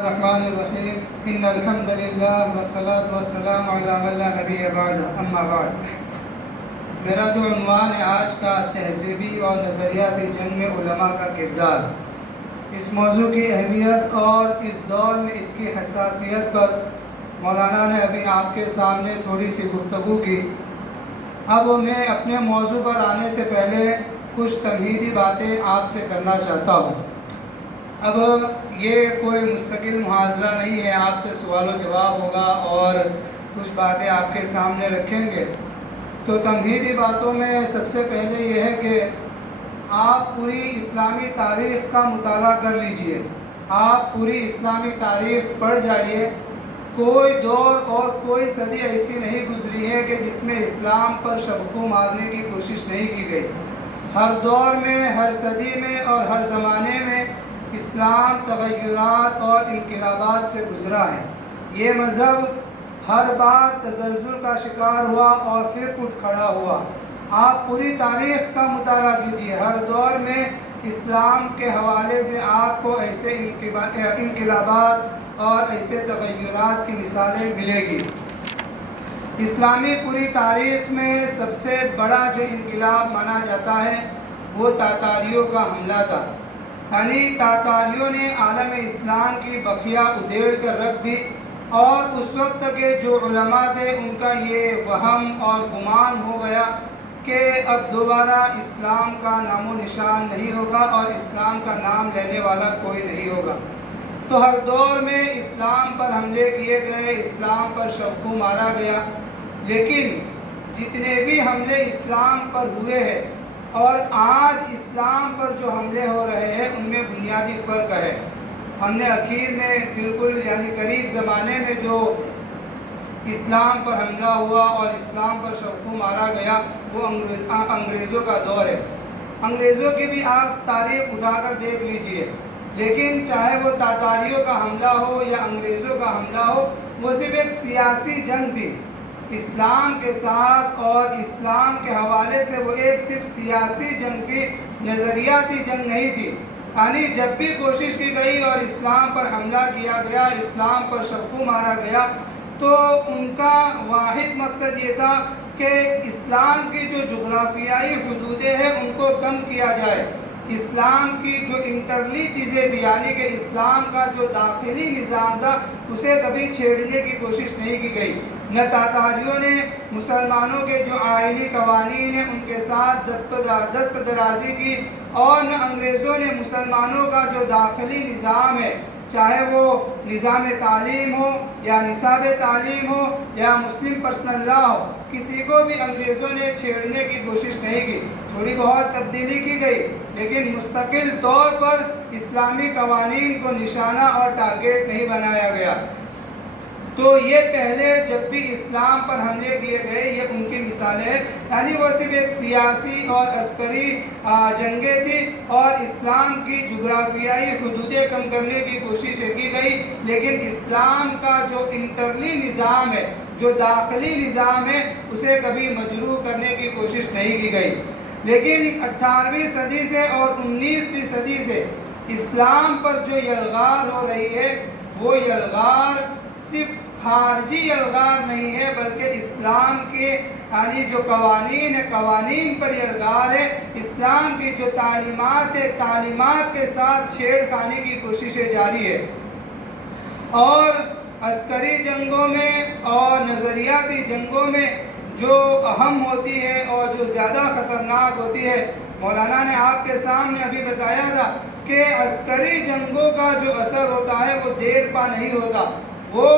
الرحمن الرحیم ان الحمد للہ والصلاة والسلام علی من لا نبی بعد اما بعد۔ میرا جو عنوان ہے آج کا تہذیبی اور نظریاتی جنگ میں علماء کا کردار، اس موضوع کی اہمیت اور اس دور میں اس کی حساسیت پر مولانا نے ابھی آپ کے سامنے تھوڑی سی گفتگو کی۔ اب میں اپنے موضوع پر آنے سے پہلے کچھ تمہیدی باتیں آپ سے کرنا چاہتا ہوں۔ اب یہ کوئی مستقل محاضرہ نہیں ہے، آپ سے سوال و جواب ہوگا اور کچھ باتیں آپ کے سامنے رکھیں گے۔ تو تمہیدی باتوں میں سب سے پہلے یہ ہے کہ آپ پوری اسلامی تاریخ کا مطالعہ کر لیجئے، آپ پوری اسلامی تاریخ پڑھ جائیے۔ کوئی دور اور کوئی صدی ایسی نہیں گزری ہے کہ جس میں اسلام پر شبخو مارنے کی کوشش نہیں کی گئی۔ ہر دور میں، ہر صدی میں اور ہر زمانے میں اسلام تغیرات اور انقلابات سے گزرا ہے۔ یہ مذہب ہر بار تزلزل کا شکار ہوا اور پھر اٹھ کھڑا ہوا۔ آپ پوری تاریخ کا مطالعہ کیجیے، ہر دور میں اسلام کے حوالے سے آپ کو ایسے انقلابات اور ایسے تغیرات کی مثالیں ملے گی۔ اسلامی پوری تاریخ میں سب سے بڑا جو انقلاب مانا جاتا ہے وہ تاتاریوں کا حملہ تھا۔ یعنی تاتاریوں نے عالم اسلام کی بقیہ ادھیڑ کر رکھ دی، اور اس وقت کے جو علماء تھے ان کا یہ وہم اور گمان ہو گیا کہ اب دوبارہ اسلام کا نام و نشان نہیں ہوگا اور اسلام کا نام لینے والا کوئی نہیں ہوگا۔ تو ہر دور میں اسلام پر حملے کیے گئے، اسلام پر شبخو مارا گیا، لیکن جتنے بھی حملے اسلام پر ہوئے ہیں اور آج اسلام پر جو حملے ہو رہے ہیں ان میں بنیادی فرق ہے۔ ہم نے اخیر میں بالکل یعنی قریب زمانے میں جو اسلام پر حملہ ہوا اور اسلام پر شبخو مارا گیا وہ انگریزوں کا دور ہے۔ انگریزوں کی بھی آپ تاریخ اٹھا کر دیکھ لیجئے، لیکن چاہے وہ تاتاریوں کا حملہ ہو یا انگریزوں کا حملہ ہو، وہ صرف ایک سیاسی جنگ تھی اسلام کے ساتھ، اور اسلام کے حوالے سے وہ ایک صرف سیاسی جنگ تھی، نظریاتی جنگ نہیں تھی۔ یعنی جب بھی کوشش کی گئی اور اسلام پر حملہ کیا گیا، اسلام پر شبخو مارا گیا، تو ان کا واحد مقصد یہ تھا کہ اسلام کی جو جغرافیائی حدودیں ہیں ان کو کم کیا جائے، اسلام کی جو انٹرنلی چیزیں تھی یعنی کہ اسلام کا جو داخلی نظام تھا اسے کبھی چھیڑنے کی کوشش نہیں کی گئی۔ نہ تاتاریوں نے مسلمانوں کے جو آئینی قوانین ہیں ان کے ساتھ دست درازی کی، اور نہ انگریزوں نے مسلمانوں کا جو داخلی نظام ہے، چاہے وہ نظام تعلیم ہو یا نصاب تعلیم ہو یا مسلم پرسنل لا ہو، کسی کو بھی انگریزوں نے چھیڑنے کی کوشش نہیں کی۔ تھوڑی بہت تبدیلی کی گئی، لیکن مستقل طور پر اسلامی قوانین کو نشانہ اور ٹارگیٹ نہیں بنایا گیا۔ تو یہ پہلے جب بھی اسلام پر حملے کیے گئے یہ ان کی مثالیں ہیں، یعنی وہ صرف ایک سیاسی اور عسکری جنگیں تھی اور اسلام کی جغرافیائی حدودیں کم کرنے کی کوشش کی گئی، لیکن اسلام کا جو انٹرنلی نظام ہے، جو داخلی نظام ہے، اسے کبھی مجروح کرنے کی کوشش نہیں کی گئی۔ لیکن 18ویں صدی سے اور 19ویں صدی سے اسلام پر جو یلغار ہو رہی ہے وہ یلغار صرف خارجی یلغار نہیں ہے، بلکہ اسلام کے یعنی جو قوانین ہیں، قوانین پر یلغار ہے۔ اسلام کی جو تعلیمات ہے، تعلیمات کے ساتھ چھیڑ خانی کی کوششیں جاری ہے، اور عسکری جنگوں میں اور نظریاتی جنگوں میں جو اہم ہوتی ہے اور جو زیادہ خطرناک ہوتی ہے، مولانا نے آپ کے سامنے ابھی بتایا تھا کہ عسکری جنگوں کا جو اثر ہوتا ہے وہ دیر پا نہیں ہوتا، وہ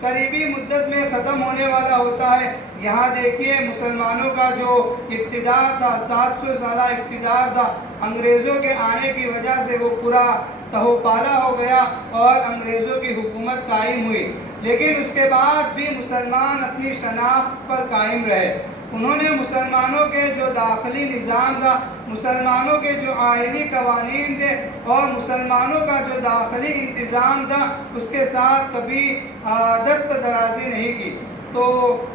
قریبی مدت میں ختم ہونے والا ہوتا ہے۔ یہاں دیکھیے مسلمانوں کا جو اقتدار تھا، 700 سالہ اقتدار تھا، انگریزوں کے آنے کی وجہ سے وہ پورا تہو پالا ہو گیا اور انگریزوں کی حکومت قائم ہوئی، لیکن اس کے بعد بھی مسلمان اپنی شناخت پر قائم رہے۔ انہوں نے مسلمانوں کے جو داخلی نظام تھا، مسلمانوں کے جو آئینی قوانین تھے اور مسلمانوں کا جو داخلی انتظام تھا اس کے ساتھ کبھی دست درازی نہیں کی۔ تو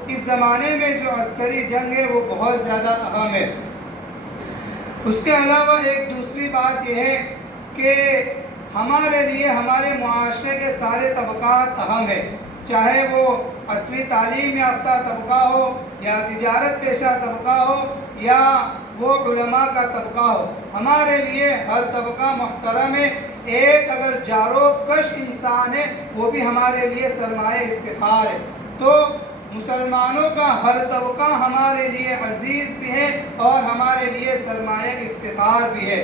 اس زمانے میں جو عسکری جنگ ہے وہ بہت زیادہ اہم ہے۔ اس کے علاوہ ایک دوسری بات یہ ہے کہ ہمارے لیے ہمارے معاشرے کے سارے طبقات اہم ہیں، چاہے وہ عصری تعلیم یافتہ طبقہ ہو یا تجارت پیشہ طبقہ ہو یا وہ علماء کا طبقہ ہو، ہمارے لیے ہر طبقہ محترم ہے۔ ایک اگر جارو کش انسان ہے وہ بھی ہمارے لیے سرمایہ افتخار ہے۔ تو مسلمانوں کا ہر طبقہ ہمارے لیے عزیز بھی ہے اور ہمارے لیے سرمایہ افتخار بھی ہے،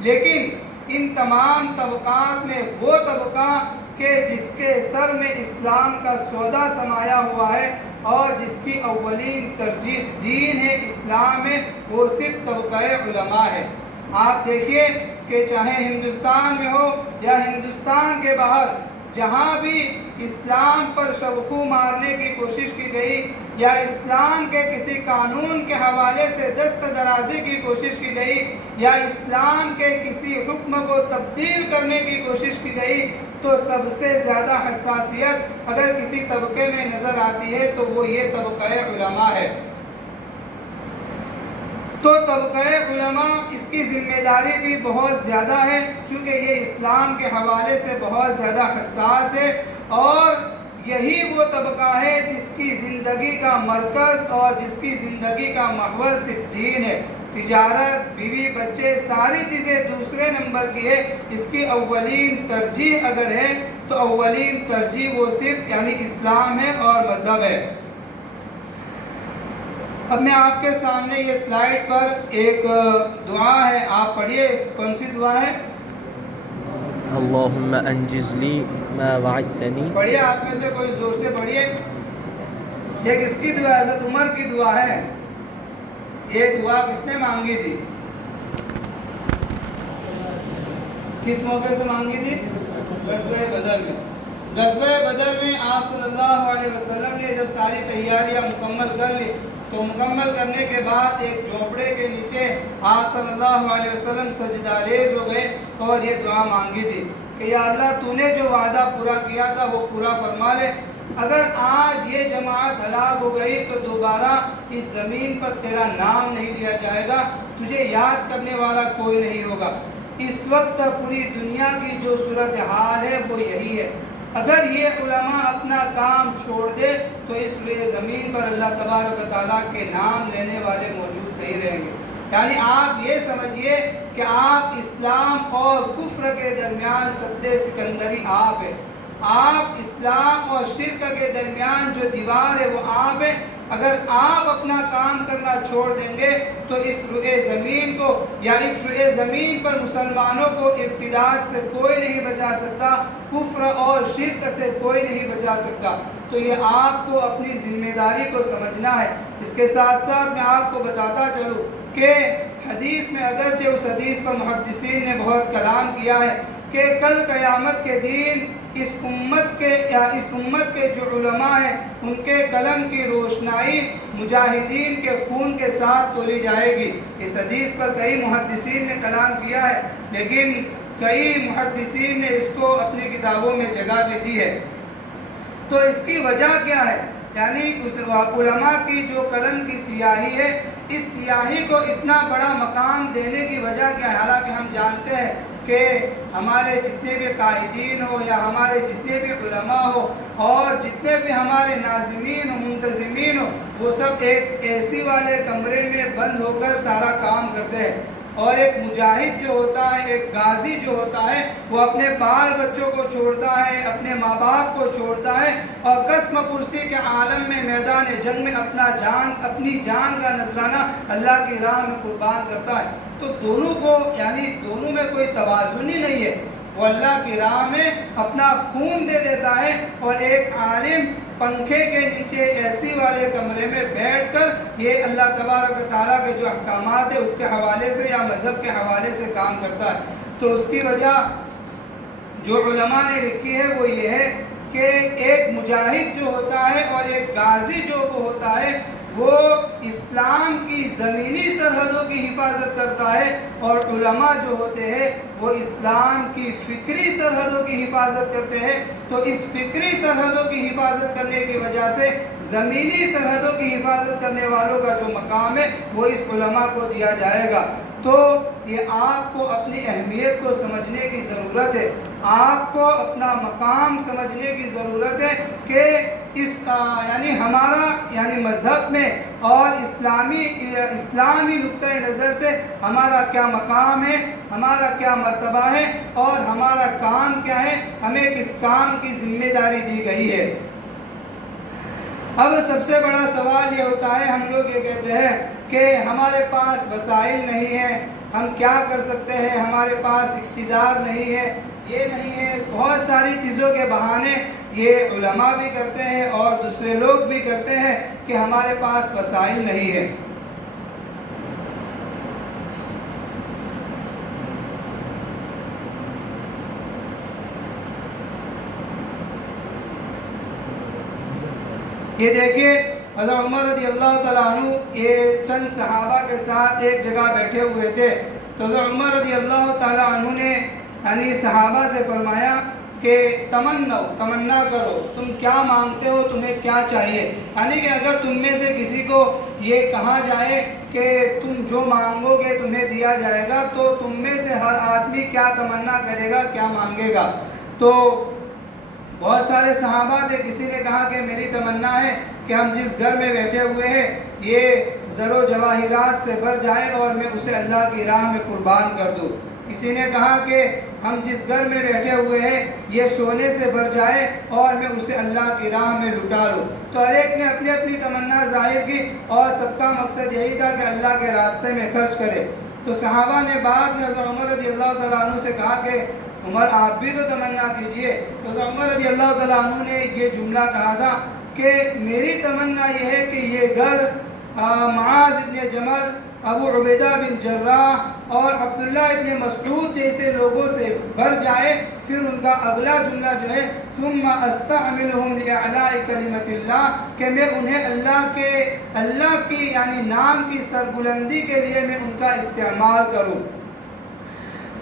لیکن ان تمام طبقات میں وہ طبقہ کہ جس کے سر میں اسلام کا سودا سمایا ہوا ہے اور جس کی اولین ترجیح دین ہے، اسلام ہے، وہ صرف طبقہ علماء ہے۔ آپ دیکھیے کہ چاہے ہندوستان میں ہو یا ہندوستان کے باہر، جہاں بھی اسلام پر شبخو مارنے کی کوشش کی گئی یا اسلام کے کسی قانون کے حوالے سے دست درازی کی کوشش کی گئی یا اسلام کے کسی حکم کو تبدیل کرنے کی کوشش کی گئی، تو سب سے زیادہ حساسیت اگر کسی طبقے میں نظر آتی ہے تو وہ یہ طبقہ علماء ہے۔ تو طبقہ علماء اس کی ذمہ داری بھی بہت زیادہ ہے، چونکہ یہ اسلام کے حوالے سے بہت زیادہ حساس ہے، اور یہی وہ طبقہ ہے جس کی زندگی کا مرکز اور جس کی زندگی کا محور صرف دین ہے۔ تجارت، بیوی بچے، ساری چیزیں دوسرے نمبر کی ہے، اس کی اولین ترجیح اگر ہے تو اولین ترجیح وہ صرف یعنی اسلام ہے اور مذہب ہے۔ اب میں آپ کے سامنے یہ سلائیڈ پر ایک دعا ہے، آپ پڑھیے۔ کون سی دعا ہے؟ اللہم انجز لی ما وعدتنی۔ پڑھیے، آپ میں سے کوئی زور سے پڑھیے۔ یہ کس کی دعا ہے؟ حضرت عمر کی دعا ہے۔ یہ دعا کس نے مانگی تھی؟ کس موقع سے مانگی تھی؟ غزوہ بدر میں۔ غزوہ بدر میں آپ صلی اللہ علیہ وسلم نے جب ساری تیاریاں مکمل کر لی تو مکمل کرنے کے بعد ایک جھونپڑے کے نیچے آپ صلی اللہ علیہ وسلم سجدہ ریز ہو گئے اور یہ دعا مانگی تھی کہ یا اللہ تو نے جو وعدہ پورا کیا تھا وہ پورا فرما لے۔ اگر آج یہ جماعت ہلاک ہو گئی تو دوبارہ اس زمین پر تیرا نام نہیں لیا جائے گا، تجھے یاد کرنے والا کوئی نہیں ہوگا۔ اس وقت پوری دنیا کی جو صورتحال ہے وہ یہی ہے۔ اگر یہ علماء اپنا کام چھوڑ دے تو اس روئے زمین پر اللہ تبارک و تعالیٰ کے نام لینے والے موجود نہیں رہیں گے۔ یعنی آپ یہ سمجھیے کہ آپ اسلام اور کفر کے درمیان سد سکندری آپ ہے۔ آپ اسلام اور شرک کے درمیان جو دیوار ہے وہ آپ ہے۔ اگر آپ اپنا کام کرنا چھوڑ دیں گے تو اس روئے زمین کو یا اس روئے زمین پر مسلمانوں کو ارتداد سے کوئی نہیں بچا سکتا، کفر اور شرک سے کوئی نہیں بچا سکتا۔ تو یہ آپ کو اپنی ذمہ داری کو سمجھنا ہے۔ اس کے ساتھ ساتھ میں آپ کو بتاتا چلوں کہ حدیث میں اگرچہ اس حدیث پر محدثین نے بہت کلام کیا ہے کہ کل قیامت کے دن اس امت کے جو علماء ہیں ان کے قلم کی روشنائی مجاہدین کے خون کے ساتھ تولی جائے گی۔ اس حدیث پر کئی محدثین نے کلام کیا ہے، لیکن کئی محدثین نے اس کو اپنی کتابوں میں جگہ بھی دی ہے۔ تو اس کی وجہ کیا ہے؟ یعنی علماء کی جو قلم کی سیاہی ہے، اس سیاہی کو اتنا بڑا مقام دینے کی وجہ کیا ہے؟ حالانکہ ہم جانتے ہیں کہ ہمارے جتنے بھی قائدین ہو یا ہمارے جتنے بھی علماء ہو اور جتنے بھی ہمارے ناظمین و منتظمین ہو، وہ سب ایک اے سی والے کمرے میں بند ہو کر سارا کام کرتے ہیں، اور ایک مجاہد جو ہوتا ہے، ایک غازی جو ہوتا ہے، وہ اپنے بال بچوں کو چھوڑتا ہے، اپنے ماں باپ کو چھوڑتا ہے اور قسم پرسی کے عالم میں میدان جنگ میں اپنی جان کا نذرانہ اللہ کی راہ میں قربان کرتا ہے۔ تو دونوں کو یعنی دونوں میں کوئی توازن ہی نہیں ہے۔ وہ اللہ کی راہ میں اپنا خون دے دیتا ہے اور ایک عالم پنکھے کے نیچے اے سی والے کمرے میں بیٹھ کر یہ اللہ تبارک و تعالیٰ کے جو احکامات ہیں اس کے حوالے سے یا مذہب کے حوالے سے کام کرتا ہے۔ تو اس کی وجہ جو علماء نے لکھی ہے وہ یہ ہے کہ ایک مجاہد جو ہوتا ہے اور ایک غازی جو ہوتا ہے وہ اسلام کی زمینی سرحدوں کی حفاظت کرتا ہے، اور علماء جو ہوتے ہیں وہ اسلام کی فکری سرحدوں کی حفاظت کرتے ہیں۔ تو اس فکری سرحدوں کی حفاظت کرنے کی وجہ سے زمینی سرحدوں کی حفاظت کرنے والوں کا جو مقام ہے وہ اس علماء کو دیا جائے گا۔ تو یہ آپ کو اپنی اہمیت کو سمجھنے کی ضرورت ہے۔ آپ کو اپنا مقام سمجھنے کی ضرورت ہے کہ یعنی ہمارا یعنی مذہب میں اور اسلامی نقطۂ نظر سے ہمارا کیا مقام ہے، ہمارا کیا مرتبہ ہے اور ہمارا کام کیا ہے، ہمیں کس کام کی ذمہ داری دی گئی ہے۔ اب سب سے بڑا سوال یہ ہوتا ہے، ہم لوگ یہ کہتے ہیں کہ ہمارے پاس وسائل نہیں ہیں، ہم کیا کر سکتے ہیں، ہمارے پاس اقتدار نہیں ہے، یہ نہیں ہے، بہت ساری چیزوں کے بہانے یہ علماء بھی کرتے ہیں اور دوسرے لوگ بھی کرتے ہیں کہ ہمارے پاس وسائل نہیں ہے۔ یہ دیکھیے حضرت عمر رضی اللہ تعالیٰ عنہ یہ چند صحابہ کے ساتھ ایک جگہ بیٹھے ہوئے تھے، تو حضرت عمر رضی اللہ تعالیٰ عنہ نے یعنی صحابہ سے فرمایا کہ تمنا کرو، تم کیا مانگتے ہو، تمہیں کیا چاہیے، یعنی کہ اگر تم میں سے کسی کو یہ کہا جائے کہ تم جو مانگو گے تمہیں دیا جائے گا، تو تم میں سے ہر آدمی کیا تمنا کرے گا، کیا مانگے گا؟ تو بہت سارے صحابہ تھے، کسی نے کہا کہ میری تمنا ہے کہ ہم جس گھر میں بیٹھے ہوئے ہیں یہ زر و جواہرات سے بھر جائے اور میں اسے اللہ کی راہ میں قربان کر دوں۔ کسی نے کہا کہ ہم جس گھر میں بیٹھے ہوئے ہیں یہ سونے سے بھر جائے اور میں اسے اللہ کی راہ میں لٹا لوں۔ تو ہر ایک نے اپنی اپنی تمنا ظاہر کی اور سب کا مقصد یہی تھا کہ اللہ کے راستے میں خرچ کرے۔ تو صحابہ نے بعد میں حضرت عمر رضی اللہ تعالیٰ عنہ سے کہا کہ عمر آپ بھی تو تمنا کیجئے۔ تو حضرت عمر رضی اللہ تعالیٰ عنہ نے یہ جملہ کہا تھا کہ میری تمنا یہ ہے کہ یہ گھر معاذ ابن جمل، ابو عبیدہ بن جراح اور عبداللہ ابن مسعود جیسے لوگوں سے بھر جائے۔ پھر ان کا اگلا جملہ جو ہے ثم استعملهم لاعلاء کلمۃ اللہ، کہ میں انہیں اللہ کی یعنی نام کی سربلندی کے لیے میں ان کا استعمال کروں۔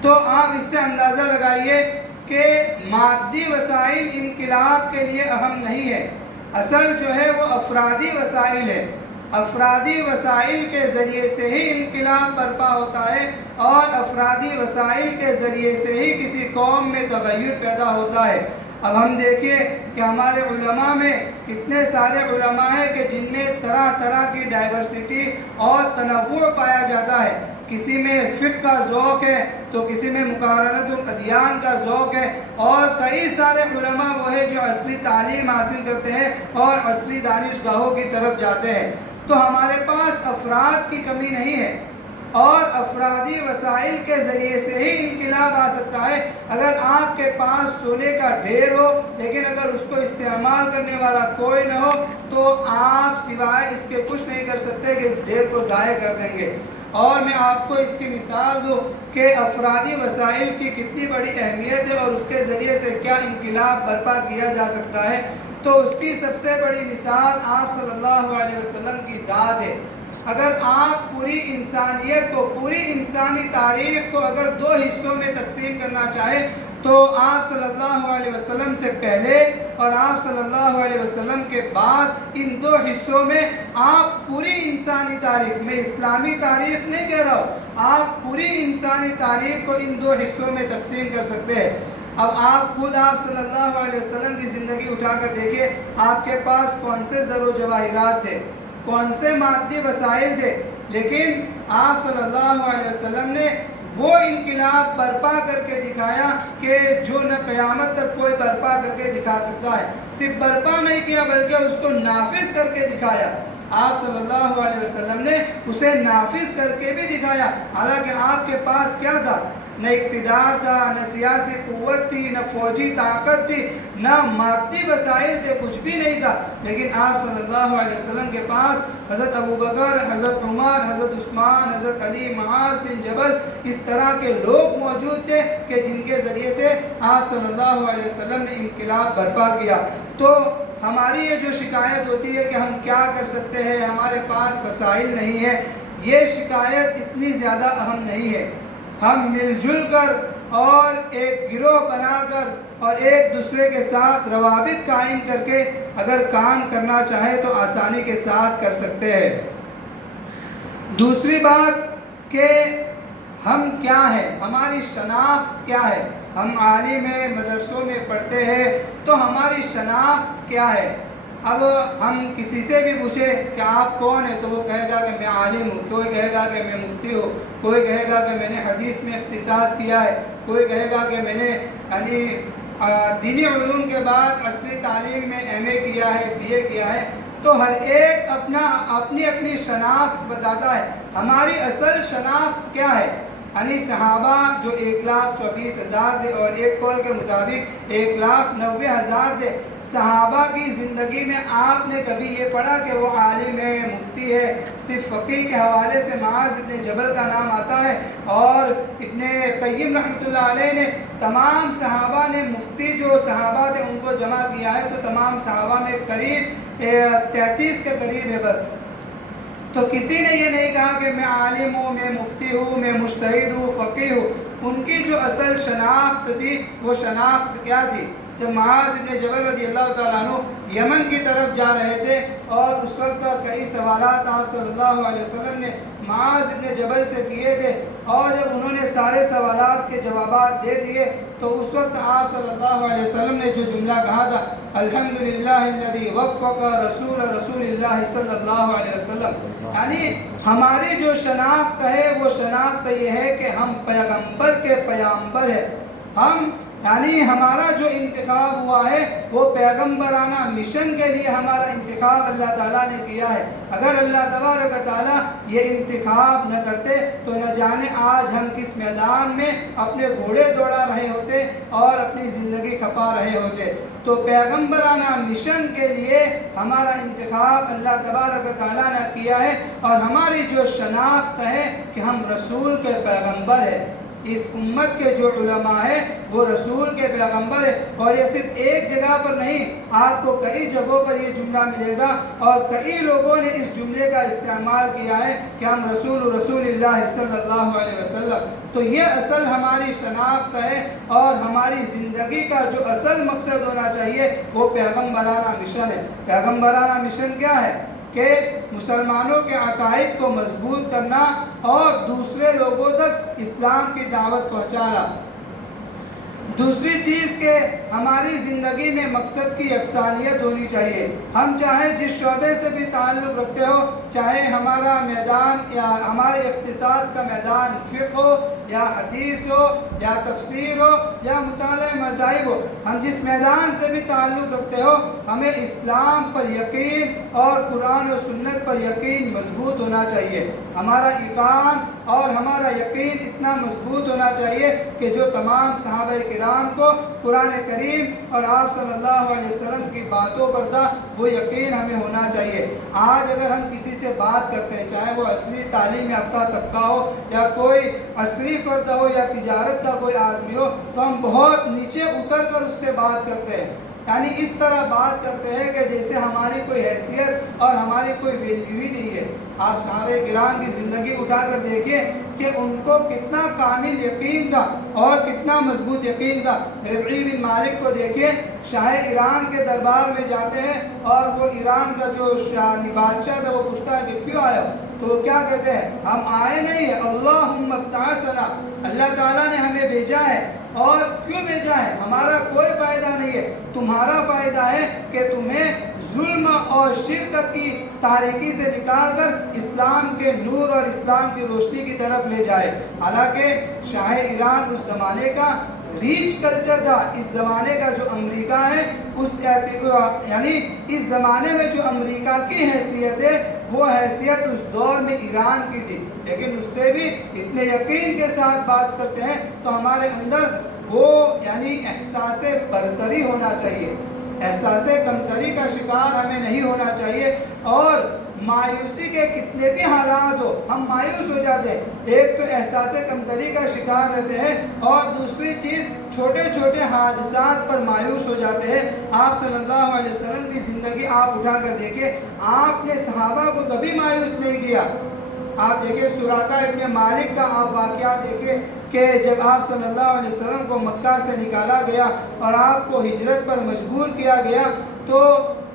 تو آپ اس سے اندازہ لگائیے کہ مادی وسائل انقلاب کے لیے اہم نہیں ہے، اصل جو ہے وہ افرادی وسائل ہے۔ افرادی وسائل کے ذریعے سے ہی انقلاب برپا ہوتا ہے اور افرادی وسائل کے ذریعے سے ہی کسی قوم میں تغیر پیدا ہوتا ہے۔ اب ہم دیکھیں کہ ہمارے علماء میں کتنے سارے علماء ہیں کہ جن میں طرح طرح کی ڈائیورسٹی اور تنوع پایا جاتا ہے۔ کسی میں فقہ کا ذوق ہے تو کسی میں مقارنۃ الادیان کا ذوق ہے، اور کئی سارے علماء وہ ہیں جو عصری تعلیم حاصل کرتے ہیں اور عصری دانشگاہوں کی طرف جاتے ہیں۔ تو ہمارے پاس افراد کی کمی نہیں ہے اور افرادی وسائل کے ذریعے سے ہی انقلاب آ سکتا ہے۔ اگر آپ کے پاس سونے کا ڈھیر ہو لیکن اگر اس کو استعمال کرنے والا کوئی نہ ہو تو آپ سوائے اس کے کچھ نہیں کر سکتے کہ اس ڈھیر کو ضائع کر دیں گے۔ اور میں آپ کو اس کی مثال دوں کہ افرادی وسائل کی کتنی بڑی اہمیت ہے اور اس کے ذریعے سے کیا انقلاب برپا کیا جا سکتا ہے، تو اس کی سب سے بڑی مثال آپ صلی اللہ علیہ وسلم کی ذات ہے۔ اگر آپ پوری انسانیت کو، پوری انسانی تاریخ کو اگر دو حصوں میں تقسیم کرنا چاہیں تو آپ صلی اللہ علیہ وسلم سے پہلے اور آپ صلی اللہ علیہ وسلم کے بعد، ان دو حصوں میں آپ پوری انسانی تاریخ، میں اسلامی تاریخ نہیں کہہ رہا ہوں، آپ پوری انسانی تاریخ کو ان دو حصوں میں تقسیم کر سکتے ہیں۔ اب آپ خود آپ صلی اللہ علیہ وسلم کی زندگی اٹھا کر دیکھیں، آپ کے پاس کون سے زر و جواہرات تھے، کون سے مادی وسائل تھے، لیکن آپ صلی اللہ علیہ وسلم نے وہ انقلاب برپا کر کے دکھایا کہ جو نہ قیامت تک کوئی برپا کر کے دکھا سکتا ہے۔ صرف برپا نہیں کیا بلکہ اس کو نافذ کر کے دکھایا۔ آپ صلی اللہ علیہ وسلم نے اسے نافذ کر کے بھی دکھایا، حالانکہ آپ کے پاس کیا تھا؟ نہ اقتدار تھا، نہ سیاسی قوت تھی، نہ فوجی طاقت تھی، نہ مادی وسائل تھے، کچھ بھی نہیں تھا، لیکن آپ صلی اللہ علیہ وسلم کے پاس حضرت ابوبکر، حضرت عمر، حضرت عثمان، حضرت علی، معاذ بن جبل، اس طرح کے لوگ موجود تھے کہ جن کے ذریعے سے آپ صلی اللہ علیہ وسلم نے انقلاب برپا کیا۔ تو ہماری یہ جو شکایت ہوتی ہے کہ ہم کیا کر سکتے ہیں، ہمارے پاس وسائل نہیں ہے، یہ شکایت اتنی زیادہ اہم نہیں ہے۔ ہم مل جل کر اور ایک گروہ بنا کر اور ایک دوسرے کے ساتھ روابط قائم کر کے اگر کام کرنا چاہیں تو آسانی کے ساتھ کر سکتے ہیں۔ دوسری بات کہ ہم کیا ہیں، ہماری شناخت کیا ہے، ہم عالم ہیں، مدرسوں میں پڑھتے ہیں، تو ہماری شناخت کیا ہے؟ اب ہم کسی سے بھی پوچھیں کہ آپ کون ہیں، تو وہ کہے گا کہ میں عالم ہوں، کوئی کہے گا کہ میں مفتی ہوں، کوئی کہے گا کہ میں نے حدیث میں اختصاص کیا ہے، کوئی کہے گا کہ میں نے یعنی دینی علوم کے بعد عصری تعلیم میں ایم اے کیا ہے، بی اے کیا ہے۔ تو ہر ایک اپنی شناخت بتاتا ہے۔ ہماری اصل شناخت کیا ہے؟ یعنی صحابہ جو 1,24,000 تھے، اور ایک قول کے مطابق 1,90,000 تھے، صحابہ کی زندگی میں آپ نے کبھی یہ پڑھا کہ وہ عالم ہے، مفتی ہے؟ صرف فقیہ کے حوالے سے معاذ ابن جبل کا نام آتا ہے، اور ابن قیم رحمۃ اللہ علیہ نے تمام صحابہ نے مفتی جو صحابہ تھے ان کو جمع کیا ہے، تو تمام صحابہ میں قریب 33 کے قریب ہے بس۔ تو کسی نے یہ نہیں کہا کہ میں عالم ہوں، میں مفتی ہوں، میں مجتہد ہوں، فقیہ ہوں۔ ان کی جو اصل شناخت تھی وہ شناخت کیا تھی؟ جب معاذ ابن جبل رضی اللہ تعالیٰ عنہ یمن کی طرف جا رہے تھے، اور اس وقت کئی سوالات آپ صلی اللہ علیہ وسلم نے معاذ ابن جبل سے کیے تھے، اور جب انہوں نے سارے سوالات کے جوابات دے دیے، تو اس وقت آپ صلی اللہ علیہ وسلم نے جو جملہ کہا تھا، الحمدللہ الذی وفق رسول اللہ صلی اللہ علیہ وسلم، یعنی ہماری جو شناخت ہے وہ شناخت یہ ہے کہ ہم پیغمبر کے پیامبر ہیں۔ ہم یعنی ہمارا جو انتخاب ہوا ہے وہ پیغمبرانہ مشن کے لیے ہمارا انتخاب اللہ تعالیٰ نے کیا ہے۔ اگر اللہ تبارک و تعالیٰ یہ انتخاب نہ کرتے تو نہ جانے آج ہم کس میدان میں اپنے گھوڑے دوڑا رہے ہوتے اور اپنی زندگی کھپا رہے ہوتے۔ تو پیغمبرانہ مشن کے لیے ہمارا انتخاب اللہ تبارک و تعالیٰ نے کیا ہے، اور ہماری جو شناخت ہے کہ ہم رسول کے پیغمبر ہیں۔ اس امت کے جو علماء ہیں وہ رسول کے پیغمبر ہیں، اور یہ صرف ایک جگہ پر نہیں، آپ کو کئی جگہوں پر یہ جملہ ملے گا، اور کئی لوگوں نے اس جملے کا استعمال کیا ہے کہ ہم رسول اللہ صلی اللہ علیہ وسلم۔ تو یہ اصل ہماری شناخت ہے، اور ہماری زندگی کا جو اصل مقصد ہونا چاہیے وہ پیغمبرانہ مشن ہے۔ پیغمبرانہ مشن کیا ہے؟ کہ مسلمانوں کے عقائد کو مضبوط کرنا اور دوسرے لوگوں تک اسلام کی دعوت پہنچانا۔ دوسری چیز کہ ہماری زندگی میں مقصد کی یکسانیت ہونی چاہیے۔ ہم چاہے جس شعبے سے بھی تعلق رکھتے ہو، چاہے ہمارا میدان یا ہمارے اختصاص کا میدان فقہ ہو یا حدیث ہو یا تفسیر ہو یا مطالعہ مذاہب ہو، ہم جس میدان سے بھی تعلق رکھتے ہو، ہمیں اسلام پر یقین اور قرآن و سنت پر یقین مضبوط ہونا چاہیے۔ ہمارا ایمان اور ہمارا یقین اتنا مضبوط ہونا چاہیے کہ جو تمام صحابہ کرام کو قرآن کریم اور آپ صلی اللہ علیہ وسلم کی باتوں پر تھا، وہ یقین ہمیں ہونا چاہیے۔ آج اگر ہم کسی سے بات کرتے ہیں، چاہے وہ عصری تعلیم یافتہ طبقہ ہو یا کوئی عصری فرد ہو یا تجارت کا کوئی آدمی ہو، تو ہم بہت نیچے اتر کر اس سے بات کرتے ہیں، یعنی اس طرح بات کرتے ہیں کہ جیسے ہماری کوئی حیثیت اور ہماری کوئی ویلیو ہی نہیں ہے۔ آپ صحابہ کرام کی زندگی اٹھا کر دیکھیے کہ ان کو کتنا کامل یقین تھا اور کتنا مضبوط یقین تھا۔ ربعی بن مالک کو دیکھیے، شاہ ایران کے دربار میں جاتے ہیں، اور وہ ایران کا جو بادشاہ تھا وہ پوچھتا ہے کہ کیوں آئے ہو؟ تو وہ کیا کہتے ہیں؟ ہم آئے نہیں ہیں، اللہم ابتعثنا، اللہ تعالیٰ نے ہمیں بھیجا ہے۔ اور کیوں بھیجا ہے؟ ہمارا کوئی فائدہ نہیں ہے، تمہارا فائدہ ہے کہ تمہیں ظلم اور شرک کی تاریکی سے نکال کر اسلام کے نور اور اسلام کی روشنی کی طرف لے جائے۔ حالانکہ شاہ ایران اس زمانے کا ریچ کلچر تھا۔ اس زمانے کا جو امریکہ ہے، یعنی اس زمانے میں جو امریکہ کی حیثیت ہے وہ حیثیت اس دور میں ایران کی تھی، لیکن اس سے بھی اتنے یقین کے ساتھ بات کرتے ہیں۔ تو ہمارے اندر وہ یعنی احساس برتری ہونا چاہیے، احساس کمتری کا شکار ہمیں نہیں ہونا چاہیے۔ اور مایوسی کے کتنے بھی حالات ہو، ہم مایوس ہو جاتے ہیں۔ ایک تو احساس کمتری کا شکار رہتے ہیں، اور دوسری چیز چھوٹے چھوٹے حادثات پر مایوس ہو جاتے ہیں۔ آپ صلی اللہ علیہ وسلم کی زندگی آپ اٹھا کر دیکھیں، آپ نے صحابہ کو کبھی مایوس نہیں کیا۔ آپ دیکھیں سراقہ ابن مالک کا آپ واقعہ دیکھیں کہ جب آپ صلی اللہ علیہ وسلم کو مکہ سے نکالا گیا اور آپ کو ہجرت پر مجبور کیا گیا، تو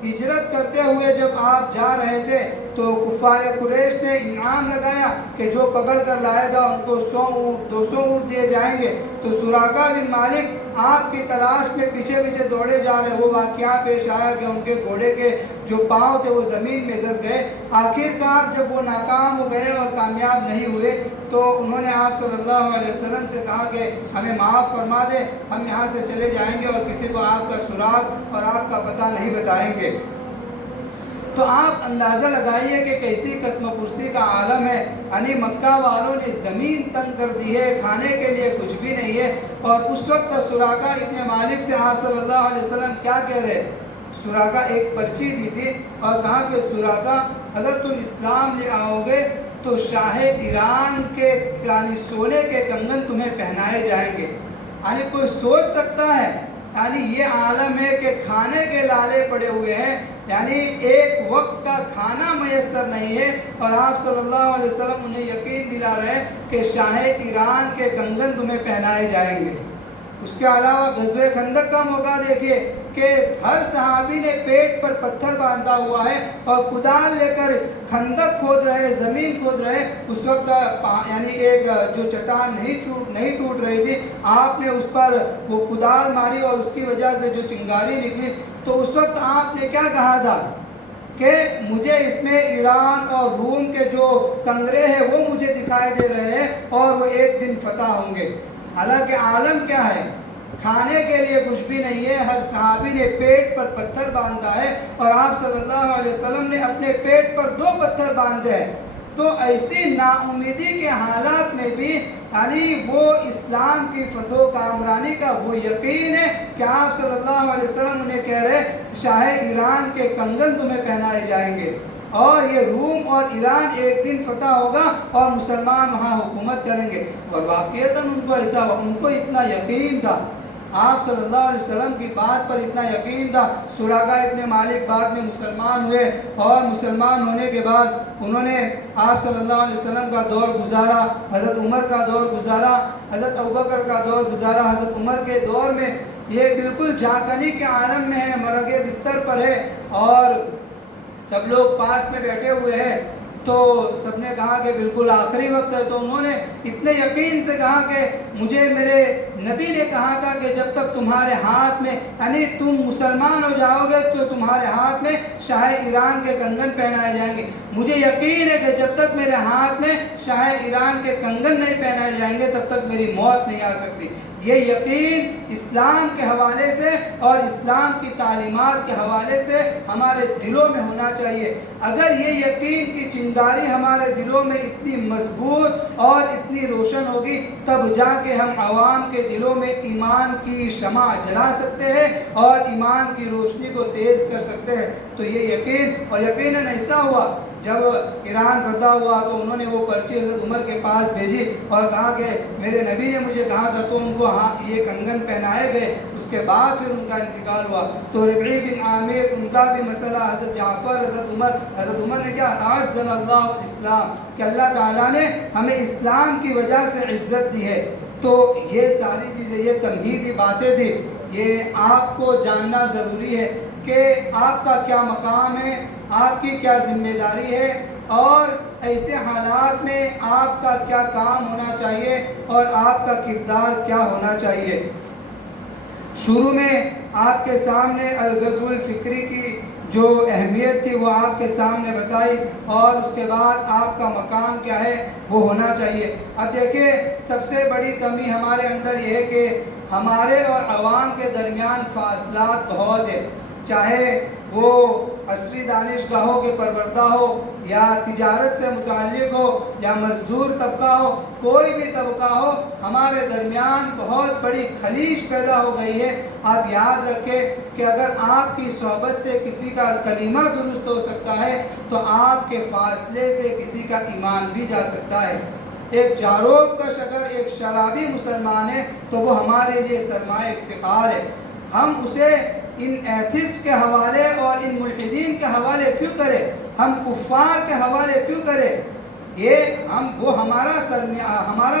ہجرت کرتے ہوئے جب آپ جا رہے تھے تو کفار قریش نے انعام لگایا کہ جو پکڑ کر لائے گا ان کو 100 اونٹ 200 اونٹ دیے جائیں گے۔ تو سراقہ بن مالک آپ کی تلاش میں پیچھے پیچھے دوڑے جا رہے، وہ واقعہ پیش آیا کہ ان کے گھوڑے کے جو پاؤں تھے وہ زمین میں دھس گئے۔ آخر کار جب وہ ناکام ہو گئے اور کامیاب نہیں ہوئے تو انہوں نے آپ صلی اللہ علیہ وسلم سے کہا کہ ہمیں معاف فرما دیں، ہم یہاں سے چلے جائیں گے اور کسی کو آپ کا سراغ اور آپ کا پتہ نہیں بتائیں گے۔ تو آپ اندازہ لگائیے کہ کیسی قسم پرسی کا عالم ہے، یعنی مکہ والوں نے زمین تنگ کر دی ہے، کھانے کے لیے کچھ بھی نہیں ہے، اور اس وقت سراقہ ابن مالک سے آپ صلی اللہ علیہ وسلم کیا کہہ رہے؟ سراقہ ایک پرچی دی تھی اور کہا کہ سراقہ اگر تم اسلام لے آؤ گے تو شاہ ایران کے یعنی سونے کے کنگن تمہیں پہنائے جائیں گے۔ یعنی کوئی سوچ سکتا ہے، یعنی یہ عالم ہے کہ کھانے کے لالے پڑے ہوئے ہیں، یعنی ایک وقت کا کھانا میسر نہیں ہے، اور آپ صلی اللہ علیہ وسلم انہیں یقین دلا رہے کہ شاہ ایران کے کنگن تمہیں پہنائے جائیں گے۔ اس کے علاوہ غزوہ خندق کا موقع دیکھیے کہ ہر صحابی نے پیٹ پر پتھر باندھا ہوا ہے اور کدال لے کر خندق کھود رہے، زمین کھود رہے۔ اس وقت یعنی ایک جو چٹان نہیں ٹوٹ رہی تھی، آپ نے اس پر وہ کدال ماری اور اس کی وجہ سے جو چنگاری نکلی، تو اس وقت آپ نے کیا کہا تھا کہ مجھے اس میں ایران اور روم کے جو کنگرے ہیں وہ مجھے دکھائی دے رہے ہیں اور وہ ایک دن فتح ہوں گے۔ حالانکہ عالم کیا ہے؟ کھانے کے لیے کچھ بھی نہیں ہے، ہر صحابی نے پیٹ پر پتھر باندھا ہے، اور آپ صلی اللہ علیہ وسلم نے اپنے پیٹ پر 2 پتھر باندھے ہیں۔ تو ایسی نا امیدی کے حالات میں بھی یعنی وہ اسلام کی فتح و کامرانی کا وہ یقین ہے کہ آپ صلی اللہ علیہ وسلم انہیں کہہ رہے شاہ ایران کے کنگن تمہیں پہنائے جائیں گے، اور یہ روم اور ایران ایک دن فتح ہوگا اور مسلمان وہاں حکومت کریں گے۔ اور واقعتاً ان کو ایسا ہوا، ان کو اتنا یقین تھا، آپ صلی اللہ علیہ وسلم کی بات پر اتنا یقین تھا۔ سراقہ ابن مالک بعد میں مسلمان ہوئے، اور مسلمان ہونے کے بعد انہوں نے آپ صلی اللہ علیہ وسلم کا دور گزارا، حضرت عمر کا دور گزارا، حضرت ابوبکر کا دور گزارا۔ حضرت عمر کے دور میں یہ بالکل جھانکنی کے عالم میں ہے، مرگ بستر پر ہے، اور سب لوگ پاس میں بیٹھے ہوئے ہیں، تو سب نے کہا کہ بالکل آخری وقت ہے۔ تو انہوں نے اتنے یقین سے کہا کہ مجھے میرے نبی نے کہا تھا کہ جب تک تمہارے ہاتھ میں یعنی تم مسلمان ہو جاؤ گے تو تمہارے ہاتھ میں شاہ ایران کے کنگن پہنائے جائیں گے۔ مجھے یقین ہے کہ جب تک میرے ہاتھ میں شاہ ایران کے کنگن نہیں پہنائے جائیں گے تب تک میری موت نہیں آ سکتی۔ یہ یقین اسلام کے حوالے سے اور اسلام کی تعلیمات کے حوالے سے ہمارے دلوں میں ہونا چاہیے۔ اگر یہ یقین کی چنگاری ہمارے دلوں میں اتنی مضبوط اور اتنی روشن ہوگی تب جا کے ہم عوام کے دلوں میں ایمان کی شمع جلا سکتے ہیں اور ایمان کی روشنی کو تیز کر سکتے ہیں۔ تو یہ یقین، اور یقیناً ایسا ہوا جب ایران فتح ہوا تو انہوں نے وہ پرچی حضرت عمر کے پاس بھیجی اور کہا کہ میرے نبی نے مجھے کہا تھا، تو ان کو یہ کنگن پہنائے گئے۔ اس کے بعد پھر ان کا انتقال ہوا۔ تو ربعی بن عامر ان کا بھی مسئلہ، حضرت جعفر، حضرت عمر نے کیا اعزنا اللہ الاسلام، کہ اللہ تعالیٰ نے ہمیں اسلام کی وجہ سے عزت دی ہے۔ تو یہ ساری چیزیں، یہ تمہیدی باتیں تھی، یہ آپ کو جاننا ضروری ہے کہ آپ کا کیا مقام ہے، آپ کی کیا ذمہ داری ہے، اور ایسے حالات میں آپ کا کیا کام ہونا چاہیے اور آپ کا کردار کیا ہونا چاہیے۔ شروع میں آپ کے سامنے الغزو الفکری کی جو اہمیت تھی وہ آپ کے سامنے بتائی، اور اس کے بعد آپ کا مقام کیا ہے وہ ہونا چاہیے۔ اب دیکھیں، سب سے بڑی کمی ہمارے اندر یہ ہے کہ ہمارے اور عوام کے درمیان فاصلات بہت ہے، چاہے وہ عصری دانشگاہوں کے پروردہ ہو یا تجارت سے متعلق ہو یا مزدور طبقہ ہو، کوئی بھی طبقہ ہو، ہمارے درمیان بہت بڑی خلیج پیدا ہو گئی ہے۔ آپ یاد رکھیں کہ اگر آپ کی صحبت سے کسی کا کلمہ درست ہو سکتا ہے تو آپ کے فاصلے سے کسی کا ایمان بھی جا سکتا ہے۔ ایک جاروب کا اگر ایک شرابی مسلمان ہے تو وہ ہمارے لیے سرمایہ افتخار ہے۔ ہم اسے ان ایتھسٹ کے حوالے اور ان ملحدین کے حوالے کیوں کریں؟ ہم کفار کے حوالے کیوں کریں؟ وہ ہمارا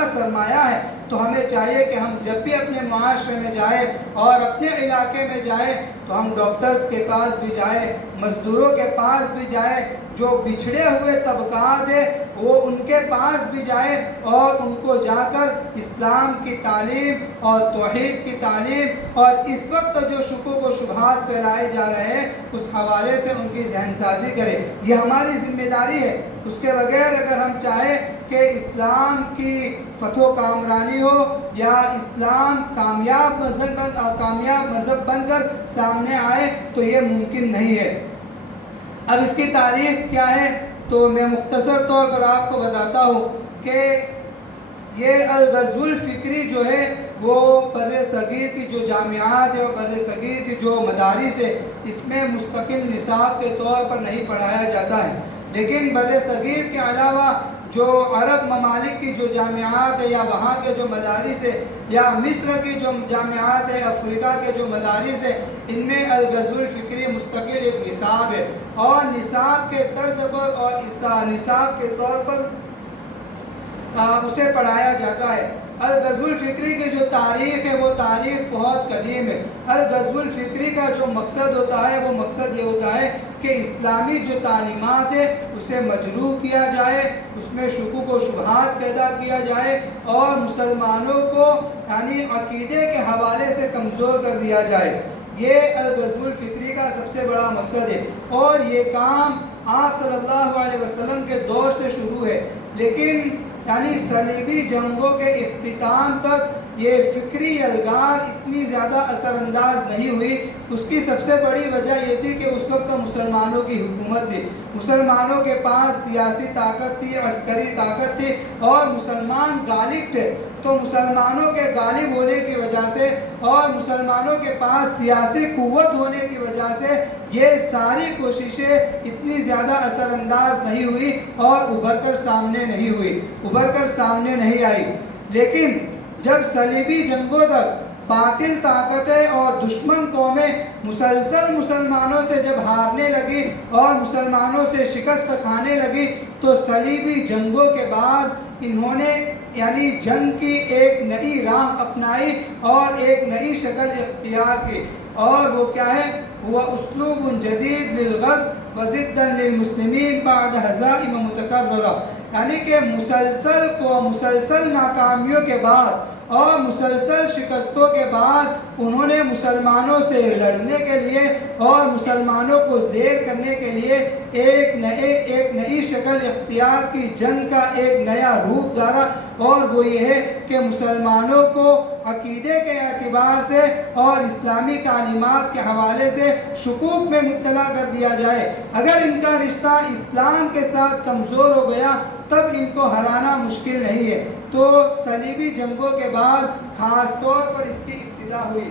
سرمایہ ہے. تو ہمیں چاہیے کہ ہم جب بھی اپنے معاشرے میں جائیں اور اپنے علاقے میں جائیں تو ہم ڈاکٹرز کے پاس بھی جائیں, مزدوروں کے پاس بھی جائیں, جو بچھڑے ہوئے طبقات ہیں وہ ان کے پاس بھی جائیں اور ان کو جا کر اسلام کی تعلیم اور توحید کی تعلیم اور اس وقت جو شکوک و شبہات پھیلائے جا رہے ہیں اس حوالے سے ان کی ذہن سازی کریں. یہ ہماری ذمہ داری ہے. اس کے بغیر اگر ہم چاہیں کہ اسلام کی فتح و کامرانی ہو یا اسلام کامیاب مذہب بن کر سامنے آئے تو یہ ممکن نہیں ہے. اب اس کی تاریخ کیا ہے تو میں مختصر طور پر آپ کو بتاتا ہوں کہ یہ الغزو الفکری جو ہے وہ بر صغیر کی جو جامعات ہے اور بر صغیر کی جو مدارس ہے اس میں مستقل نصاب کے طور پر نہیں پڑھایا جاتا ہے. لیکن بر صغیر کے علاوہ جو عرب ممالک کی جو جامعات ہے یا وہاں کے جو مدارس ہے یا مصر کی جو جامعات ہے, افریقہ کے جو مدارس ہے, ان میں الغزو الفکری مستقل ایک نصاب ہے اور نصاب کے طرز پر اور نصاب کے طور پر اسے پڑھایا جاتا ہے. الغزو الفکری کی جو تاریخ ہے وہ تاریخ بہت قدیم ہے. الغزو الفکری کا جو مقصد ہوتا ہے وہ مقصد یہ ہوتا ہے کہ اسلامی جو تعلیمات ہے اسے مجروح کیا جائے, اس میں شکوک و شبہات پیدا کیا جائے اور مسلمانوں کو یعنی عقیدے کے حوالے سے کمزور کر دیا جائے. یہ الغزو الفکری کا سب سے بڑا مقصد ہے اور یہ کام آپ صلی اللہ علیہ وسلم کے دور سے شروع ہے. لیکن یعنی صلیبی جنگوں کے اختتام تک یہ فکری الغار اتنی زیادہ اثر انداز نہیں ہوئی. اس کی سب سے بڑی وجہ یہ تھی کہ اس وقت مسلمانوں کی حکومت تھی, مسلمانوں کے پاس سیاسی طاقت تھی, عسکری طاقت تھی اور مسلمان غالب تھے. تو مسلمانوں کے غالب ہونے کی وجہ سے اور مسلمانوں کے پاس سیاسی قوت ہونے کی وجہ سے یہ ساری کوششیں اتنی زیادہ اثر انداز نہیں ہوئی اور ابھر کر سامنے نہیں آئی. لیکن جب صلیبی جنگوں تک باطل طاقتیں اور دشمن قومیں مسلسل مسلمانوں سے جب ہارنے لگی اور مسلمانوں سے شکست کھانے لگی تو صلیبی جنگوں کے بعد انہوں نے یعنی جنگ کی ایک نئی راہ اپنائی اور ایک نئی شکل اختیار کی, اور وہ کیا ہے, وہ اسلوب جدید للغزو وضدا للمسلمین بعد ہزائم متکررہ. یعنی کہ مسلسل ناکامیوں کے بعد اور مسلسل شکستوں کے بعد انہوں نے مسلمانوں سے لڑنے کے لیے اور مسلمانوں کو زیر کرنے کے لیے ایک نئی شکل اختیار کی, جنگ کا ایک نیا روپ دھارا, اور وہ یہ ہے کہ مسلمانوں کو عقیدے کے اعتبار سے اور اسلامی تعلیمات کے حوالے سے شکوک میں مبتلا کر دیا جائے. اگر ان کا رشتہ اسلام کے ساتھ کمزور ہو گیا تب ان کو ہرانا مشکل نہیں ہے. تو صلیبی جنگوں کے بعد خاص طور پر اس کی ابتدا ہوئی.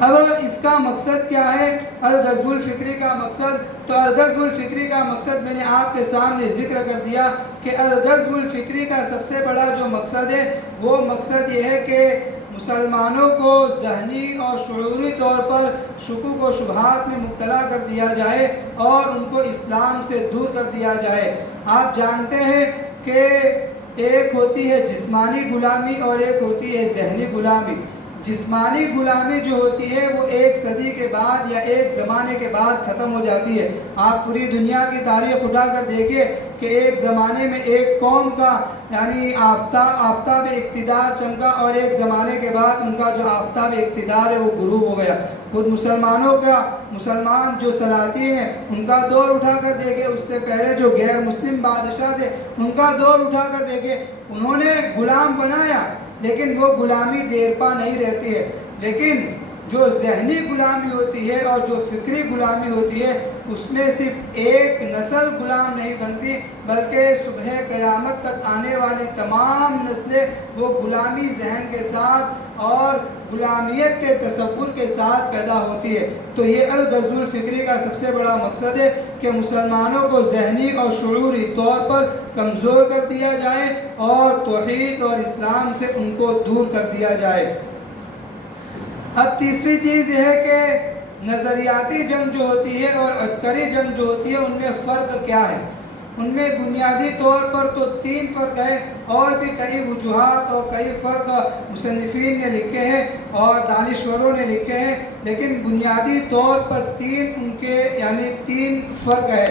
اب اس کا مقصد کیا ہے, الغزو الفکری کا مقصد؟ تو الغزو الفکری کا مقصد میں نے آپ کے سامنے ذکر کر دیا کہ الغزو الفکری کا سب سے بڑا جو مقصد ہے وہ مقصد یہ ہے کہ مسلمانوں کو ذہنی اور شعوری طور پر شکوک و شبہات میں مبتلا کر دیا جائے اور ان کو اسلام سے دور کر دیا جائے. آپ جانتے ہیں کہ ایک ہوتی ہے جسمانی غلامی اور ایک ہوتی ہے ذہنی غلامی. جسمانی غلامی جو ہوتی ہے وہ ایک صدی کے بعد یا ایک زمانے کے بعد ختم ہو جاتی ہے. آپ پوری دنیا کی تاریخ اٹھا کر دیکھیے کہ ایک زمانے میں ایک قوم کا یعنی آفتاب اقتدار چمکا اور ایک زمانے کے بعد ان کا جو آفتاب اقتدار ہے وہ غروب ہو گیا. خود مسلمان جو سلاطین ہیں ان کا دور اٹھا کر دیکھیں, اس سے پہلے جو غیر مسلم بادشاہ تھے ان کا دور اٹھا کر دیکھیں, انہوں نے غلام بنایا لیکن وہ غلامی دیر پا نہیں رہتی ہے. لیکن جو ذہنی غلامی ہوتی ہے اور جو فکری غلامی ہوتی ہے اس میں صرف ایک نسل غلام نہیں بنتی بلکہ صبح قیامت تک آنے والی تمام نسلیں وہ غلامی ذہن کے ساتھ اور غلامیت کے تصور کے ساتھ پیدا ہوتی ہے. تو یہ الغزو الفکری کا سب سے بڑا مقصد ہے کہ مسلمانوں کو ذہنی اور شعوری طور پر کمزور کر دیا جائے اور توحید اور اسلام سے ان کو دور کر دیا جائے. اب تیسری چیز یہ ہے کہ نظریاتی جنگ جو ہوتی ہے اور عسکری جنگ جو ہوتی ہے ان میں فرق کیا ہے. ان میں بنیادی طور پر تو 3 فرق ہے، اور بھی کئی وجوہات اور کئی فرق مصنفین نے لکھے ہیں اور دانشوروں نے لکھے ہیں، لیکن بنیادی طور پر 3 ان کے یعنی 3 فرق ہے۔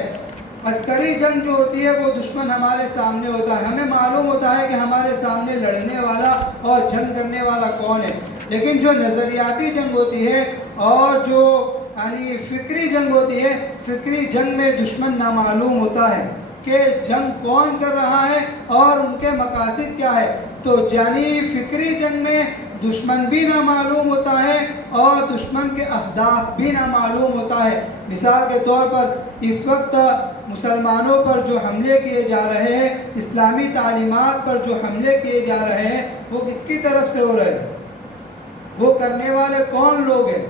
عسکری جنگ جو ہوتی ہے وہ دشمن ہمارے سامنے ہوتا ہے، ہمیں معلوم ہوتا ہے کہ ہمارے سامنے لڑنے والا اور جنگ کرنے والا کون ہے، لیکن جو نظریاتی جنگ ہوتی ہے اور جو یعنی فکری جنگ ہوتی ہے، فکری جنگ میں دشمن نامعلوم ہوتا ہے کہ جنگ کون کر رہا ہے اور ان کے مقاصد کیا ہے۔ تو یعنی فکری جنگ میں دشمن بھی نامعلوم ہوتا ہے اور دشمن کے اہداف بھی نامعلوم ہوتا ہے۔ مثال کے طور پر اس وقت مسلمانوں پر جو حملے کیے جا رہے ہیں، اسلامی تعلیمات پر جو حملے کیے جا رہے ہیں، وہ کس کی طرف سے ہو رہے ہیں؟ وہ کرنے والے کون لوگ ہیں؟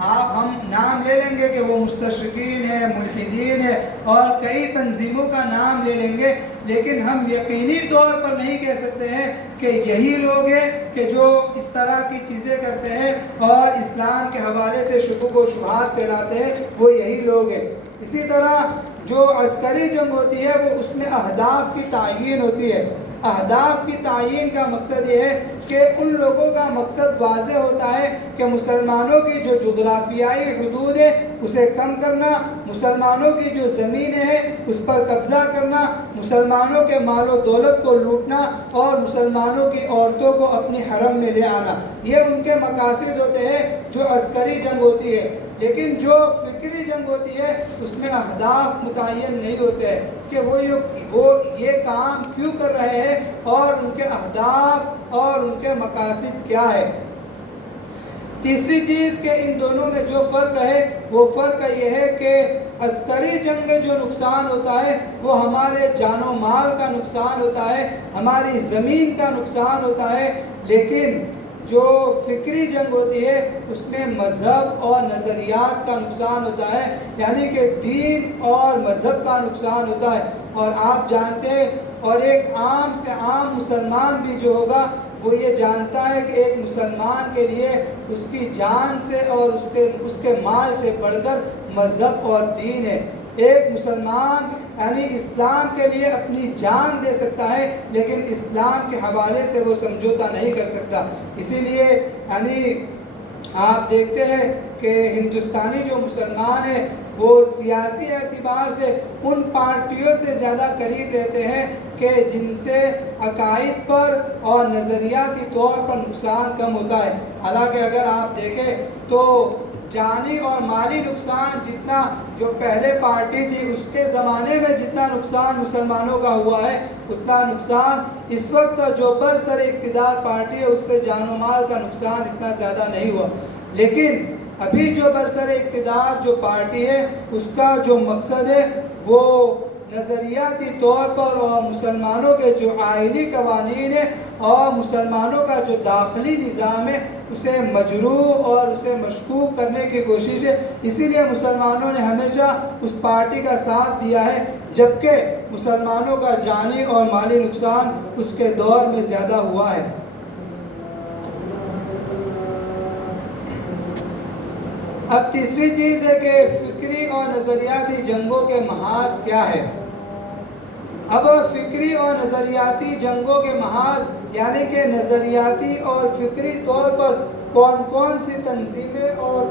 ہم نام لے لیں گے کہ وہ مستشرقین ہیں، ملحدین ہیں، اور کئی تنظیموں کا نام لے لیں گے، لیکن ہم یقینی طور پر نہیں کہہ سکتے ہیں کہ یہی لوگ ہیں کہ جو اس طرح کی چیزیں کرتے ہیں اور اسلام کے حوالے سے شکوک و شبہات پھیلاتے ہیں، وہ یہی لوگ ہیں۔ اسی طرح جو عسکری جنگ ہوتی ہے وہ اس میں اہداف کی تعیین ہوتی ہے۔ اہداف کی تعیین کا مقصد یہ ہے کہ ان لوگوں کا مقصد واضح ہوتا ہے کہ مسلمانوں کی جو جغرافیائی حدود ہے اسے کم کرنا، مسلمانوں کی جو زمینیں ہیں اس پر قبضہ کرنا، مسلمانوں کے مال و دولت کو لوٹنا اور مسلمانوں کی عورتوں کو اپنی حرم میں لے آنا، یہ ان کے مقاصد ہوتے ہیں جو عسکری جنگ ہوتی ہے۔ لیکن جو فکری جنگ ہوتی ہے اس میں اہداف متعین نہیں ہوتے ہیں کہ وہ یہ کام کیوں کر رہے ہیں اور ان کے اہداف اور ان کے مقاصد کیا ہے۔ تیسری چیز کہ ان دونوں میں جو فرق ہے وہ فرق یہ ہے کہ عسکری جنگ میں جو نقصان ہوتا ہے وہ ہمارے جان و مال کا نقصان ہوتا ہے، ہماری زمین کا نقصان ہوتا ہے، لیکن جو فکری جنگ ہوتی ہے اس میں مذہب اور نظریات کا نقصان ہوتا ہے، یعنی کہ دین اور مذہب کا نقصان ہوتا ہے۔ اور آپ جانتے ہیں، اور ایک عام سے عام مسلمان بھی جو ہوگا وہ یہ جانتا ہے کہ ایک مسلمان کے لیے اس کی جان سے اور اس کے مال سے بڑھ کر مذہب اور دین ہے۔ ایک مسلمان یعنی اسلام کے لیے اپنی جان دے سکتا ہے، لیکن اسلام کے حوالے سے وہ سمجھوتا نہیں کر سکتا۔ اسی لیے یعنی آپ دیکھتے ہیں کہ ہندوستانی جو مسلمان ہیں وہ سیاسی اعتبار سے ان پارٹیوں سے زیادہ قریب رہتے ہیں کہ جن سے عقائد پر اور نظریاتی طور پر نقصان کم ہوتا ہے۔ حالانکہ اگر آپ دیکھیں تو جانی اور مالی نقصان جتنا جو پہلے پارٹی تھی اس کے زمانے میں جتنا نقصان مسلمانوں کا ہوا ہے، اتنا نقصان اس وقت جو برسر اقتدار پارٹی ہے اس سے جان و مال کا نقصان اتنا زیادہ نہیں ہوا۔ لیکن ابھی جو برسر اقتدار جو پارٹی ہے اس کا جو مقصد ہے وہ نظریاتی طور پر اور مسلمانوں کے جو آئینی قوانین ہیں اور مسلمانوں کا جو داخلی نظام ہے اسے مجروح اور اسے مشکوک کرنے کی کوشش ہے۔ اسی لیے مسلمانوں نے ہمیشہ اس پارٹی کا ساتھ دیا ہے، جبکہ مسلمانوں کا جانی اور مالی نقصان اس کے دور میں زیادہ ہوا ہے۔ اب تیسری چیز ہے کہ فکری اور نظریاتی جنگوں کے محاذ کیا ہے۔ اب فکری اور نظریاتی جنگوں کے محاذ یعنی کہ نظریاتی اور فکری طور پر کون کون سی تنظیمیں اور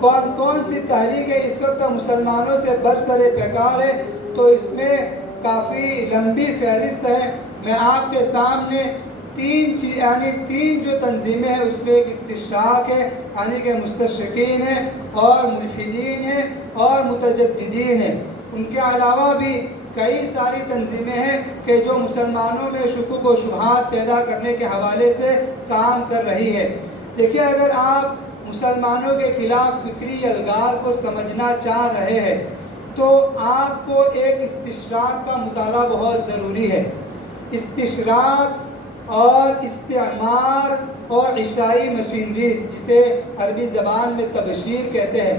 کون کون سی تحریکیں اس وقت مسلمانوں سے برسر پیکار ہے، تو اس میں کافی لمبی فہرست ہے۔ میں آپ کے سامنے تین جو تنظیمیں ہیں اس میں ایک استشراق ہے یعنی کہ مستشرقین ہیں اور ملحدین ہیں اور متجددین ہیں۔ ان کے علاوہ بھی کئی ساری تنظیمیں ہیں کہ جو مسلمانوں میں شکوک و شبہات پیدا کرنے کے حوالے سے کام کر رہی ہے۔ دیکھیے، اگر آپ مسلمانوں کے خلاف فکری الغار کو سمجھنا چاہ رہے ہیں تو آپ کو ایک استشراق کا مطالعہ بہت ضروری ہے۔ استشراق اور استعمار اور عیسائی مشینری، جسے عربی زبان میں تبشیر کہتے ہیں،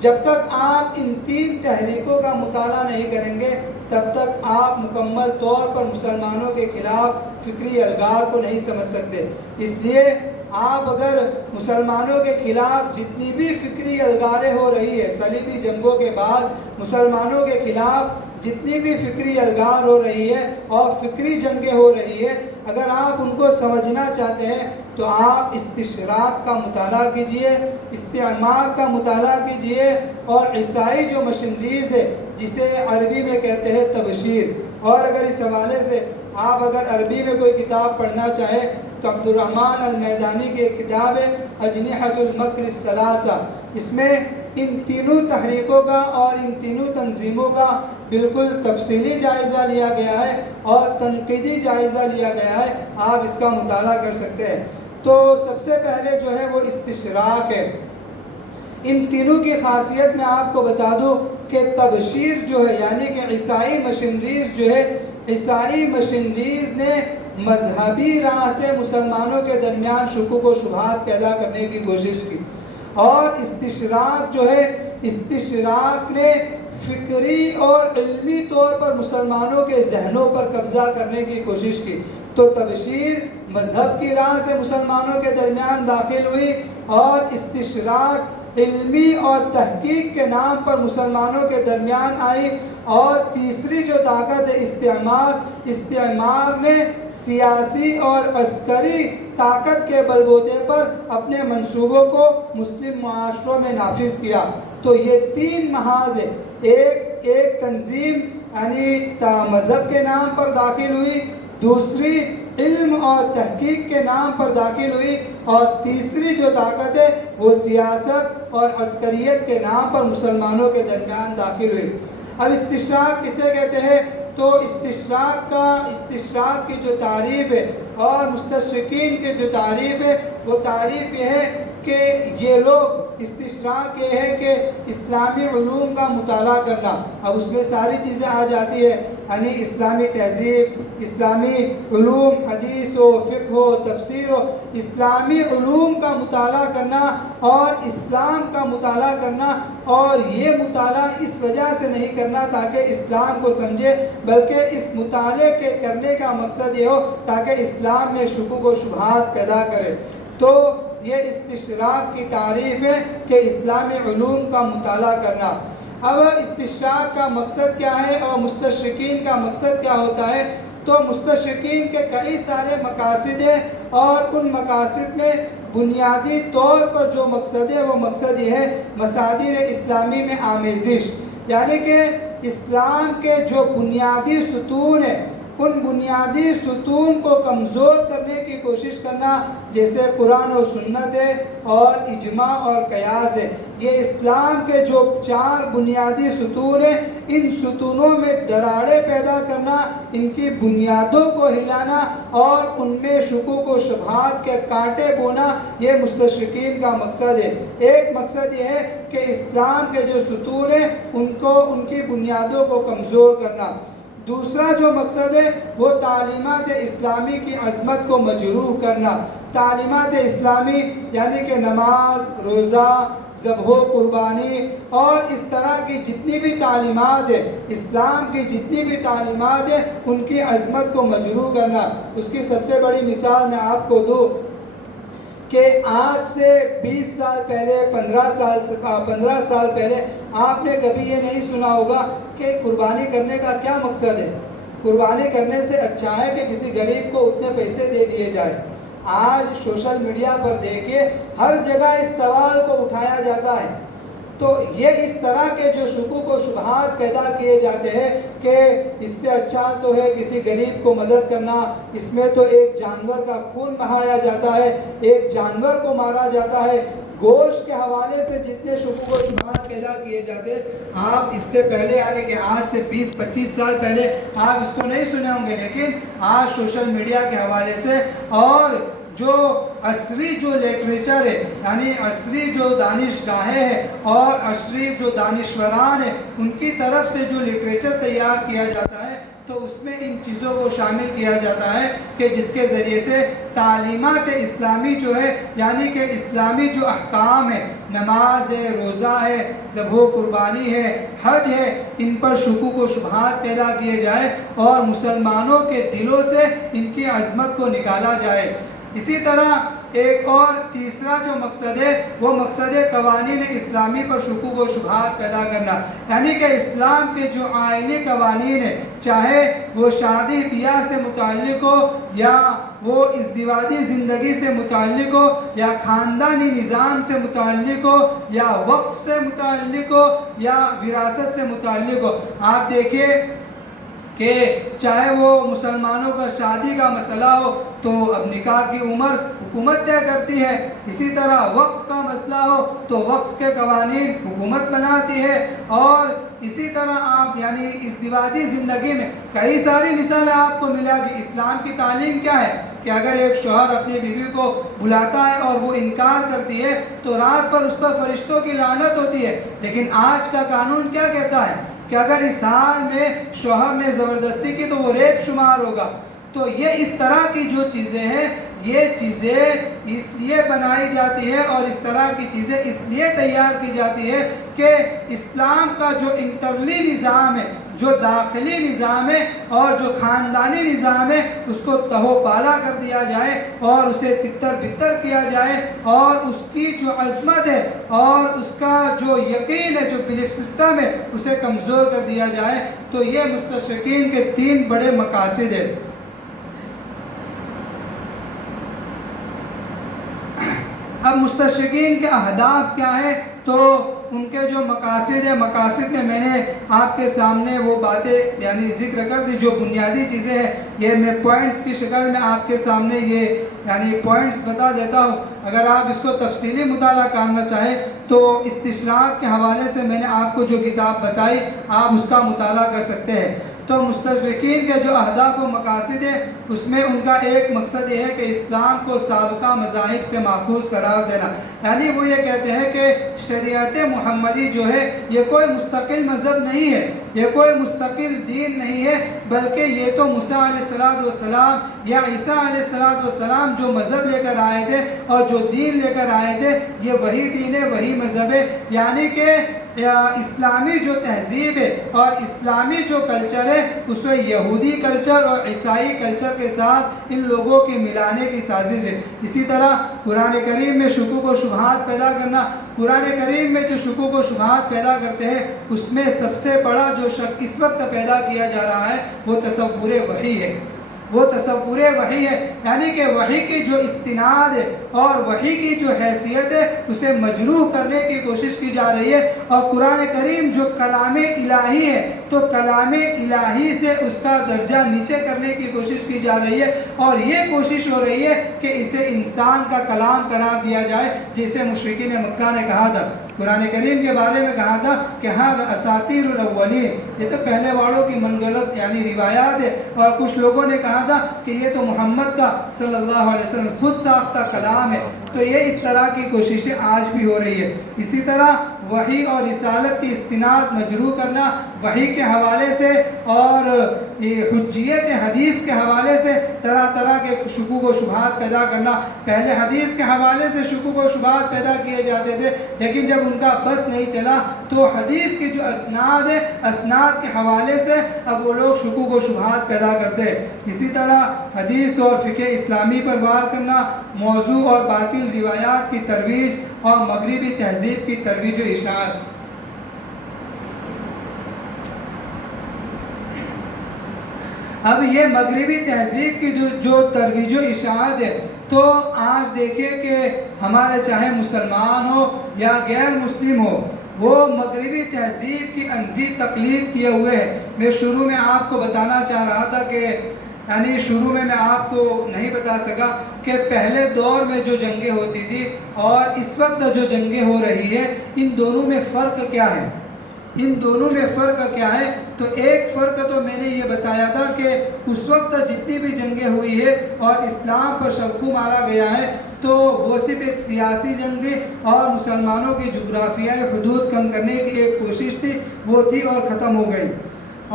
جب تک آپ ان تین تحریکوں کا مطالعہ نہیں کریں گے تب تک آپ مکمل طور پر مسلمانوں کے خلاف فکری الغار کو نہیں سمجھ سکتے۔ اس لیے آپ اگر مسلمانوں کے خلاف جتنی بھی فکری الغاریں ہو رہی ہے، صلیبی جنگوں کے بعد مسلمانوں کے خلاف جتنی بھی فکری الغار ہو رہی ہے اور فکری جنگیں ہو رہی ہے، اگر آپ ان کو سمجھنا چاہتے ہیں تو آپ استشراق کا مطالعہ کیجئے، استعمار کا مطالعہ کیجئے، اور عیسائی جو مشنریز ہے جسے عربی میں کہتے ہیں تبشیر، اور اگر اس حوالے سے آپ اگر عربی میں کوئی کتاب پڑھنا چاہیں تو عبدالرحمن المیدانی کی ایک کتاب ہے اجنحۃ المکر الثلاثہ، اس میں ان تینوں تحریکوں کا اور ان تینوں تنظیموں کا بالکل تفصیلی جائزہ لیا گیا ہے اور تنقیدی جائزہ لیا گیا ہے، آپ اس کا مطالعہ کر سکتے ہیں۔ تو سب سے پہلے جو ہے وہ استشراق ہے۔ ان تینوں کی خاصیت میں آپ کو بتا دوں کہ تبشیر جو ہے یعنی کہ عیسائی مشنریز جو ہے، عیسائی مشنریز نے مذہبی راہ سے مسلمانوں کے درمیان شکوک و شبہات پیدا کرنے کی کوشش کی، اور استشراق جو ہے، استشراق نے فکری اور علمی طور پر مسلمانوں کے ذہنوں پر قبضہ کرنے کی کوشش کی۔ تو تبشیر مذہب کی راہ سے مسلمانوں کے درمیان داخل ہوئی، اور استشراق علمی اور تحقیق کے نام پر مسلمانوں کے درمیان آئی، اور تیسری جو طاقت ہے استعمار، استعمار نے سیاسی اور عسکری طاقت کے بلبوتے پر اپنے منصوبوں کو مسلم معاشروں میں نافذ کیا۔ تو یہ تین محاذ ہے، ایک تنظیم یعنی مذہب کے نام پر داخل ہوئی، دوسری علم اور تحقیق کے نام پر داخل ہوئی، اور تیسری جو طاقت ہے وہ سیاست اور عسکریت کے نام پر مسلمانوں کے درمیان داخل ہوئی۔ اب استشراق کسے کہتے ہیں؟ تو استشراق کی جو تعریف ہے اور مستشرقین کی جو تعریف ہے وہ تعریف یہ ہے کہ یہ لوگ، استشراق یہ ہے کہ اسلامی علوم کا مطالعہ کرنا۔ اب اس میں ساری چیزیں آ جاتی ہے، یعنی اسلامی تہذیب، اسلامی علوم، حدیث و فقہ و تفسیر و اسلامی علوم کا مطالعہ کرنا اور اسلام کا مطالعہ کرنا، اور یہ مطالعہ اس وجہ سے نہیں کرنا تاکہ اسلام کو سمجھے، بلکہ اس مطالعے کے کرنے کا مقصد یہ ہو تاکہ اسلام میں شکوک و شبہات پیدا کرے۔ تو یہ استشراق کی تعریف ہے کہ اسلامی علوم کا مطالعہ کرنا۔ اب استشراق کا مقصد کیا ہے اور مستشرقین کا مقصد کیا ہوتا ہے؟ تو مستشرقین کے کئی سارے مقاصد ہیں، اور ان مقاصد میں بنیادی طور پر جو مقصد ہے وہ مقصد یہ ہے مصادر اسلامی میں آمیزش، یعنی کہ اسلام کے جو بنیادی ستون ہیں ان بنیادی ستون کو کمزور کرنے کی کوشش کرنا، جیسے قرآن و سنت ہے اور اجماع اور قیاس ہے۔ یہ اسلام کے جو 4 بنیادی ستون ہیں، ان ستونوں میں دراڑیں پیدا کرنا، ان کی بنیادوں کو ہلانا اور ان میں شکوک و شبہات کے کانٹے بونا، یہ مستشرقین کا مقصد ہے۔ ایک مقصد یہ ہے کہ اسلام کے جو ستون ہیں ان کی بنیادوں کو کمزور کرنا۔ دوسرا جو مقصد ہے وہ تعلیمات اسلامی کی عظمت کو مجروح کرنا۔ تعلیمات اسلامی یعنی کہ نماز، روزہ، ذبح و قربانی اور اس طرح کی جتنی بھی تعلیمات ہیں، اسلام کی جتنی بھی تعلیمات ہیں، ان کی عظمت کو مجروح کرنا۔ اس کی سب سے بڑی مثال میں آپ کو دوں کہ آج سے 20 سال پہلے، 15 سال پہلے آپ نے کبھی یہ نہیں سنا ہوگا کہ قربانی کرنے کا کیا مقصد ہے۔ قربانی کرنے سے اچھا ہے کہ کسی غریب کو اتنے پیسے دے دیے جائے۔ آج سوشل میڈیا پر دیکھیے ہر جگہ اس سوال کو اٹھایا جاتا ہے۔ تو یہ اس طرح کے جو شکوک و شبہات پیدا کیے جاتے ہیں کہ اس سے اچھا تو ہے کسی غریب کو مدد کرنا، اس میں تو ایک جانور کا خون بہایا جاتا ہے، ایک جانور کو مارا جاتا ہے۔ گوشت کے حوالے سے جتنے شکوک و شبہات پیدا کیے جاتے، آپ اس سے پہلے یعنی کہ آج سے 20-25 سال پہلے آپ اس کو نہیں سنے ہوں گے، لیکن آج سوشل میڈیا کے حوالے سے اور جو عصری جو لٹریچر ہے، یعنی عصری جو دانشگاہیں ہیں اور عصری جو دانشوران ہیں، ان کی طرف سے جو لٹریچر تیار کیا جاتا ہے تو اس میں ان چیزوں کو شامل کیا جاتا ہے کہ جس کے ذریعے سے تعلیمات اسلامی جو ہے یعنی کہ اسلامی جو احکام ہے، نماز ہے، روزہ ہے، ذبح و قربانی ہے، حج ہے، ان پر شکوک و شبہات پیدا کیے جائے اور مسلمانوں کے دلوں سے ان کی عظمت کو نکالا جائے۔ اسی طرح ایک اور تیسرا جو مقصد ہے وہ مقصد ہے قوانین اسلامی پر شکوک و شبہات پیدا کرنا، یعنی کہ اسلام کے جو آئینی قوانین ہیں، چاہے وہ شادی بیاہ سے متعلق ہو یا وہ ازدواجی زندگی سے متعلق ہو یا خاندانی نظام سے متعلق ہو یا وقف سے متعلق ہو یا وراثت سے متعلق ہو، آپ دیکھیے کہ چاہے وہ مسلمانوں کا شادی کا مسئلہ ہو تو اب نکاح کی عمر حکومت طے کرتی ہے، اسی طرح وقف کا مسئلہ ہو تو وقف کے قوانین حکومت بناتی ہے، اور اسی طرح آپ یعنی ازدواجی زندگی میں کئی ساری مثالیں آپ کو ملے گی۔ اسلام کی تعلیم کیا ہے کہ اگر ایک شوہر اپنی بیوی کو بلاتا ہے اور وہ انکار کرتی ہے تو رات پر اس پر فرشتوں کی لعنت ہوتی ہے، لیکن آج کا قانون کیا کہتا ہے کہ اگر اس حال میں شوہر نے زبردستی کی تو وہ ریپ شمار ہوگا۔ تو یہ اس طرح کی جو چیزیں ہیں، یہ چیزیں اس لیے بنائی جاتی ہے اور اس طرح کی چیزیں اس لیے تیار کی جاتی ہے کہ اسلام کا جو انٹرنلی نظام ہے، جو داخلی نظام ہے اور جو خاندانی نظام ہے، اس کو تہو بالا کر دیا جائے اور اسے تتر بتر کیا جائے، اور اس کی جو عظمت ہے اور اس کا جو یقین ہے، جو بلیف سسٹم ہے، اسے کمزور کر دیا جائے۔ تو یہ مستشرقین کے 3 بڑے مقاصد ہیں۔ اب مستشرقین کے اہداف کیا ہیں؟ تو ان کے جو مقاصد ہیں، مقاصد میں میں نے آپ کے سامنے وہ باتیں یعنی ذکر کر دی جو بنیادی چیزیں ہیں، یہ میں پوائنٹس کی شکل میں آپ کے سامنے یہ یعنی پوائنٹس بتا دیتا ہوں۔ اگر آپ اس کو تفصیلی مطالعہ کرنا چاہیں تو استشراق کے حوالے سے میں نے آپ کو جو کتاب بتائی آپ اس کا مطالعہ کر سکتے ہیں۔ تو مستشرقین کے جو اہداف و مقاصد ہیں اس میں ان کا ایک مقصد یہ ہے کہ اسلام کو سابقہ مذاہب سے ماخوذ قرار دینا، یعنی وہ یہ کہتے ہیں کہ شریعت محمدی جو ہے یہ کوئی مستقل مذہب نہیں ہے، یہ کوئی مستقل دین نہیں ہے، بلکہ یہ تو موسیٰ علیہ السلام یا عیسیٰ علیہ السلام جو مذہب لے کر آئے تھے اور جو دین لے کر آئے تھے یہ وہی دین ہے، وہی مذہب ہے، یعنی کہ اسلامی جو تہذیب ہے اور اسلامی جو کلچر ہے اس میں یہودی کلچر اور عیسائی کلچر کے ساتھ ان لوگوں کے ملانے کی سازش ہے۔ اسی طرح قرآن کریم میں شکوک و شبہات پیدا کرنا، قرآن کریم میں جو شکوک و شبہات پیدا کرتے ہیں اس میں سب سے بڑا جو شک اس وقت پیدا کیا جا رہا ہے وہ تصور وحی ہے، وہ تصور وحی ہے، یعنی کہ وحی کی جو استناد ہے اور وحی کی جو حیثیت ہے اسے مجروح کرنے کی کوشش کی جا رہی ہے، اور قرآن کریم جو کلام الہی ہے تو کلام الہی سے اس کا درجہ نیچے کرنے کی کوشش کی جا رہی ہے، اور یہ کوشش ہو رہی ہے کہ اسے انسان کا کلام قرار دیا جائے، جیسے مشرکین مکہ نے کہا تھا، قرآن کریم کے بارے میں کہا تھا کہ ہاں اساطیر الاولین، یہ تو پہلے والوں کی من گھڑت یعنی روایات ہے، اور کچھ لوگوں نے کہا تھا کہ یہ تو محمد کا صلی اللہ علیہ وسلم خود ساختہ کلام ہے۔ تو یہ اس طرح کی کوششیں آج بھی ہو رہی ہے۔ اسی طرح وحی اور رسالت کی استناد مجروح کرنا، وحی کے حوالے سے اور حجیت حدیث کے حوالے سے طرح طرح کے شکوک و شبہات پیدا کرنا۔ پہلے حدیث کے حوالے سے شکوک و شبہات پیدا کیے جاتے تھے، لیکن جب ان کا بس نہیں چلا تو حدیث کی جو اسناد ہے، اسناد کے حوالے سے اب وہ لوگ شکوک و شبہات پیدا کرتے ہیں۔ اسی طرح حدیث اور فقہ اسلامی پر وار کرنا، موضوع اور باطل روایات کی ترویج اور مغربی تہذیب کی ترویج و اشاعت۔ اب یہ مغربی تہذیب کی جو ترویج و اشاعت ہے، تو آج دیکھیے کہ ہمارے چاہے مسلمان ہو یا غیر مسلم ہو وہ مغربی تہذیب کی اندھی تقلید کیے ہوئے ہیں۔ میں شروع میں آپ کو بتانا چاہ رہا تھا کہ یعنی شروع میں آپ کو نہیں بتا سکا کہ پہلے دور میں جو جنگیں ہوتی تھی اور اس وقت جو جنگیں ہو رہی ہے ان دونوں میں فرق کیا ہے، ان دونوں میں فرق کیا ہے؟ تو ایک فرق تو میں نے یہ بتایا تھا کہ اس وقت جتنی بھی جنگیں ہوئی ہے اور اسلام پر شبخو مارا گیا ہے تو وہ صرف ایک سیاسی جنگ تھی اور مسلمانوں کی جغرافیائی حدود کم کرنے کی ایک کوشش تھی، وہ تھی اور ختم ہو گئی۔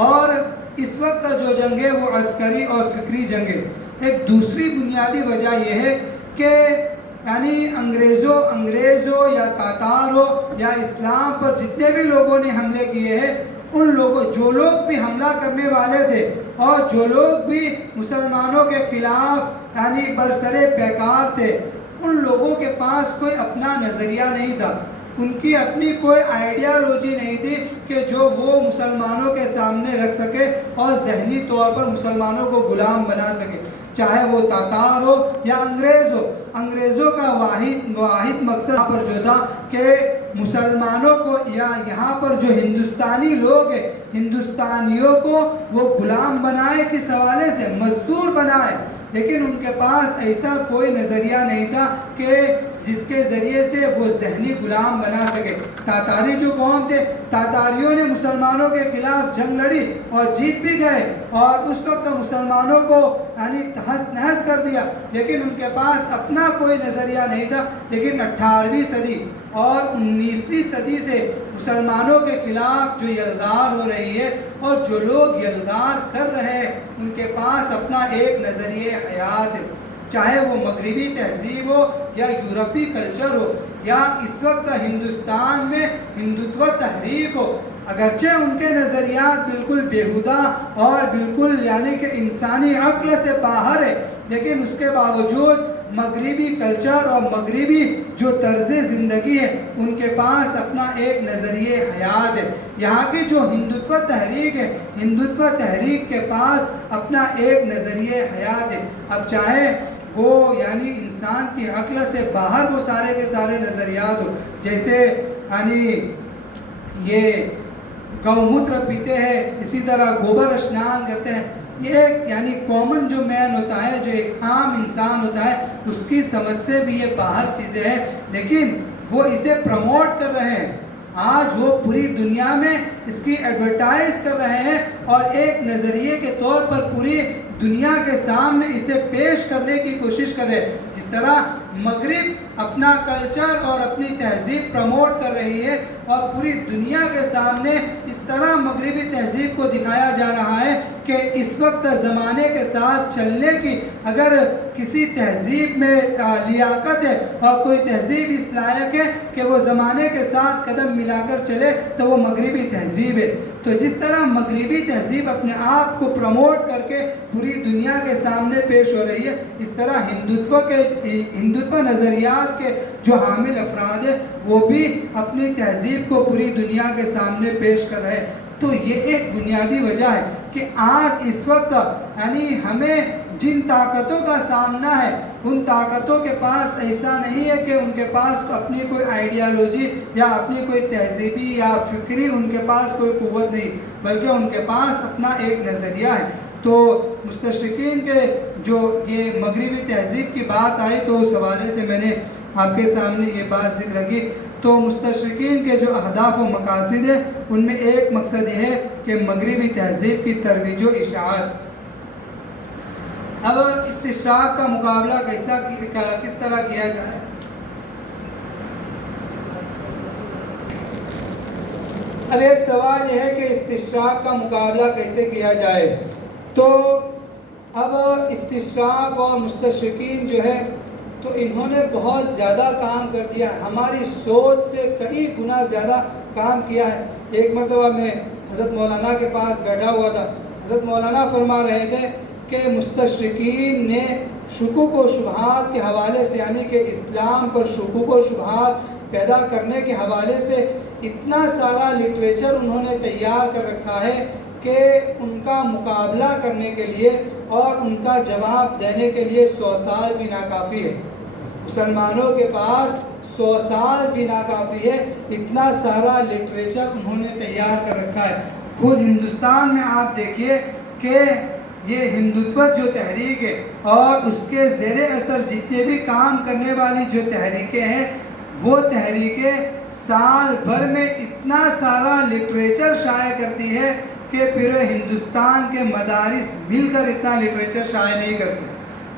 اور اس وقت جو جنگ ہے وہ عسکری اور فکری جنگ ہے۔ ایک دوسری بنیادی وجہ یہ ہے کہ یعنی انگریز ہو یا تاتار ہو یا اسلام پر جتنے بھی لوگوں نے حملے کیے ہیں، ان لوگوں جو لوگ بھی حملہ کرنے والے تھے اور جو لوگ بھی مسلمانوں کے خلاف یعنی برسر پیکار تھے، ان لوگوں کے پاس کوئی اپنا نظریہ نہیں تھا، ان کی اپنی کوئی آئیڈیالوجی نہیں تھی کہ جو وہ مسلمانوں کے سامنے رکھ سکے اور ذہنی طور پر مسلمانوں کو غلام بنا سکے، چاہے وہ تاتار ہو یا انگریز ہو۔ انگریزوں کا واحد مقصد یہاں پر جو تھا کہ مسلمانوں کو یا یہاں پر جو ہندوستانی لوگ ہیں، ہندوستانیوں کو وہ غلام بنائے، کس حوالے سے؟ مزدور بنائے۔ لیکن ان کے پاس ایسا کوئی نظریہ نہیں تھا کہ جس کے ذریعے سے وہ ذہنی غلام بنا سکے۔ تاتاری جو قوم تھے، تاتاریوں نے مسلمانوں کے خلاف جنگ لڑی اور جیت بھی گئے، اور اس وقت مسلمانوں کو یعنی تہس نہس کر دیا، لیکن ان کے پاس اپنا کوئی نظریہ نہیں تھا۔ لیکن 18ویں صدی اور 19ویں صدی سے مسلمانوں کے خلاف جو یلغار ہو رہی ہے اور جو لوگ یلغار کر رہے ہیں، ان کے پاس اپنا ایک نظریہ حیات ہے، چاہے وہ مغربی تہذیب ہو یا یورپی کلچر ہو یا اس وقت ہندوستان میں ہندوتو تحریک ہو۔ اگرچہ ان کے نظریات بالکل بیہودہ اور بالکل یعنی کہ انسانی عقل سے باہر ہے، لیکن اس کے باوجود مغربی کلچر اور مغربی جو طرز زندگی ہے، ان کے پاس اپنا ایک نظریہ حیات ہے۔ یہاں کی جو ہندوتو تحریک ہے، ہندوتو تحریک کے پاس اپنا ایک نظریہ حیات ہے۔ اب چاہے وہ یعنی انسان کی عقل سے باہر وہ سارے کے سارے نظریات ہو، جیسے یعنی یہ گو موتر پیتے ہیں، اسی طرح گوبر اشنان کرتے ہیں، یہ ایک یعنی کامن جو مین ہوتا ہے، جو ایک عام انسان ہوتا ہے، اس کی سمجھ سے بھی یہ باہر چیزیں ہیں، لیکن وہ اسے پروموٹ کر رہے ہیں۔ آج وہ پوری دنیا میں اس کی ایڈورٹائز کر رہے ہیں اور ایک نظریے کے طور پر پوری دنیا کے سامنے اسے پیش کرنے کی کوشش کر رہے ہیں۔ جس طرح مغرب اپنا کلچر اور اپنی تہذیب پروموٹ کر رہی ہے اور پوری دنیا کے سامنے اس طرح مغربی تہذیب کو دکھایا جا رہا ہے کہ اس وقت زمانے کے ساتھ چلنے کی اگر کسی تہذیب میں لیاقت ہے اور کوئی تہذیب اس لائق ہے کہ وہ زمانے کے ساتھ قدم ملا کر چلے تو وہ مغربی تہذیب ہے۔ تو جس طرح مغربی تہذیب اپنے آپ کو پروموٹ کر کے پوری دنیا کے سامنے پیش ہو رہی ہے، اس طرح ہندوتو نظریات کے جو حامل افراد ہیں وہ بھی اپنی تہذیب کو پوری دنیا کے سامنے پیش کر رہے ہیں۔ تو یہ ایک بنیادی وجہ ہے کہ آج اس وقت یعنی ہمیں جن طاقتوں کا سامنا ہے، ان طاقتوں کے پاس ایسا نہیں ہے کہ ان کے پاس اپنی کوئی آئیڈیالوجی یا اپنی کوئی تہذیبی یا فکری ان کے پاس کوئی قوت نہیں، بلکہ ان کے پاس اپنا ایک نظریہ ہے۔ تو مستشرقین کے جو یہ مغربی تہذیب کی بات آئی تو اس حوالے سے میں نے آپ کے سامنے یہ بات ذکر کی۔ تو مستشرقین کے جو اہداف و مقاصد ہیں ان میں ایک مقصد یہ ہے کہ مغربی تہذیب کی ترویج و اشاعت۔ اب استشراق کا مقابلہ کس طرح کیا جائے؟ اب ایک سوال یہ ہے کہ استشراق کا مقابلہ کیسے کیا جائے؟ تو اب استشراق اور مستشرقین جو ہے تو انہوں نے بہت زیادہ کام کر دیا ہے، ہماری سوچ سے کئی گنا زیادہ کام کیا ہے۔ ایک مرتبہ میں حضرت مولانا کے پاس بیٹھا ہوا تھا، حضرت مولانا فرما رہے تھے کہ مستشرقین نے شکوک و شبہات کے حوالے سے یعنی کہ اسلام پر شکوک و شبہات پیدا کرنے کے حوالے سے اتنا سارا لٹریچر انہوں نے تیار کر رکھا ہے کہ ان کا مقابلہ کرنے کے لیے اور ان کا جواب دینے کے لیے 100 سال بھی ناکافی ہے۔ مسلمانوں کے پاس 100 سال بھی ناکافی ہے، اتنا سارا لٹریچر انہوں نے تیار کر رکھا ہے۔ خود ہندوستان میں آپ دیکھیے کہ یہ ہندوتو جو تحریک ہے اور اس کے زیر اثر جتنے بھی کام کرنے والی جو تحریکیں ہیں، وہ تحریکیں سال بھر میں اتنا سارا لٹریچر شائع کرتی ہے کہ پھر ہندوستان کے مدارس مل کر اتنا لٹریچر شائع نہیں کرتے۔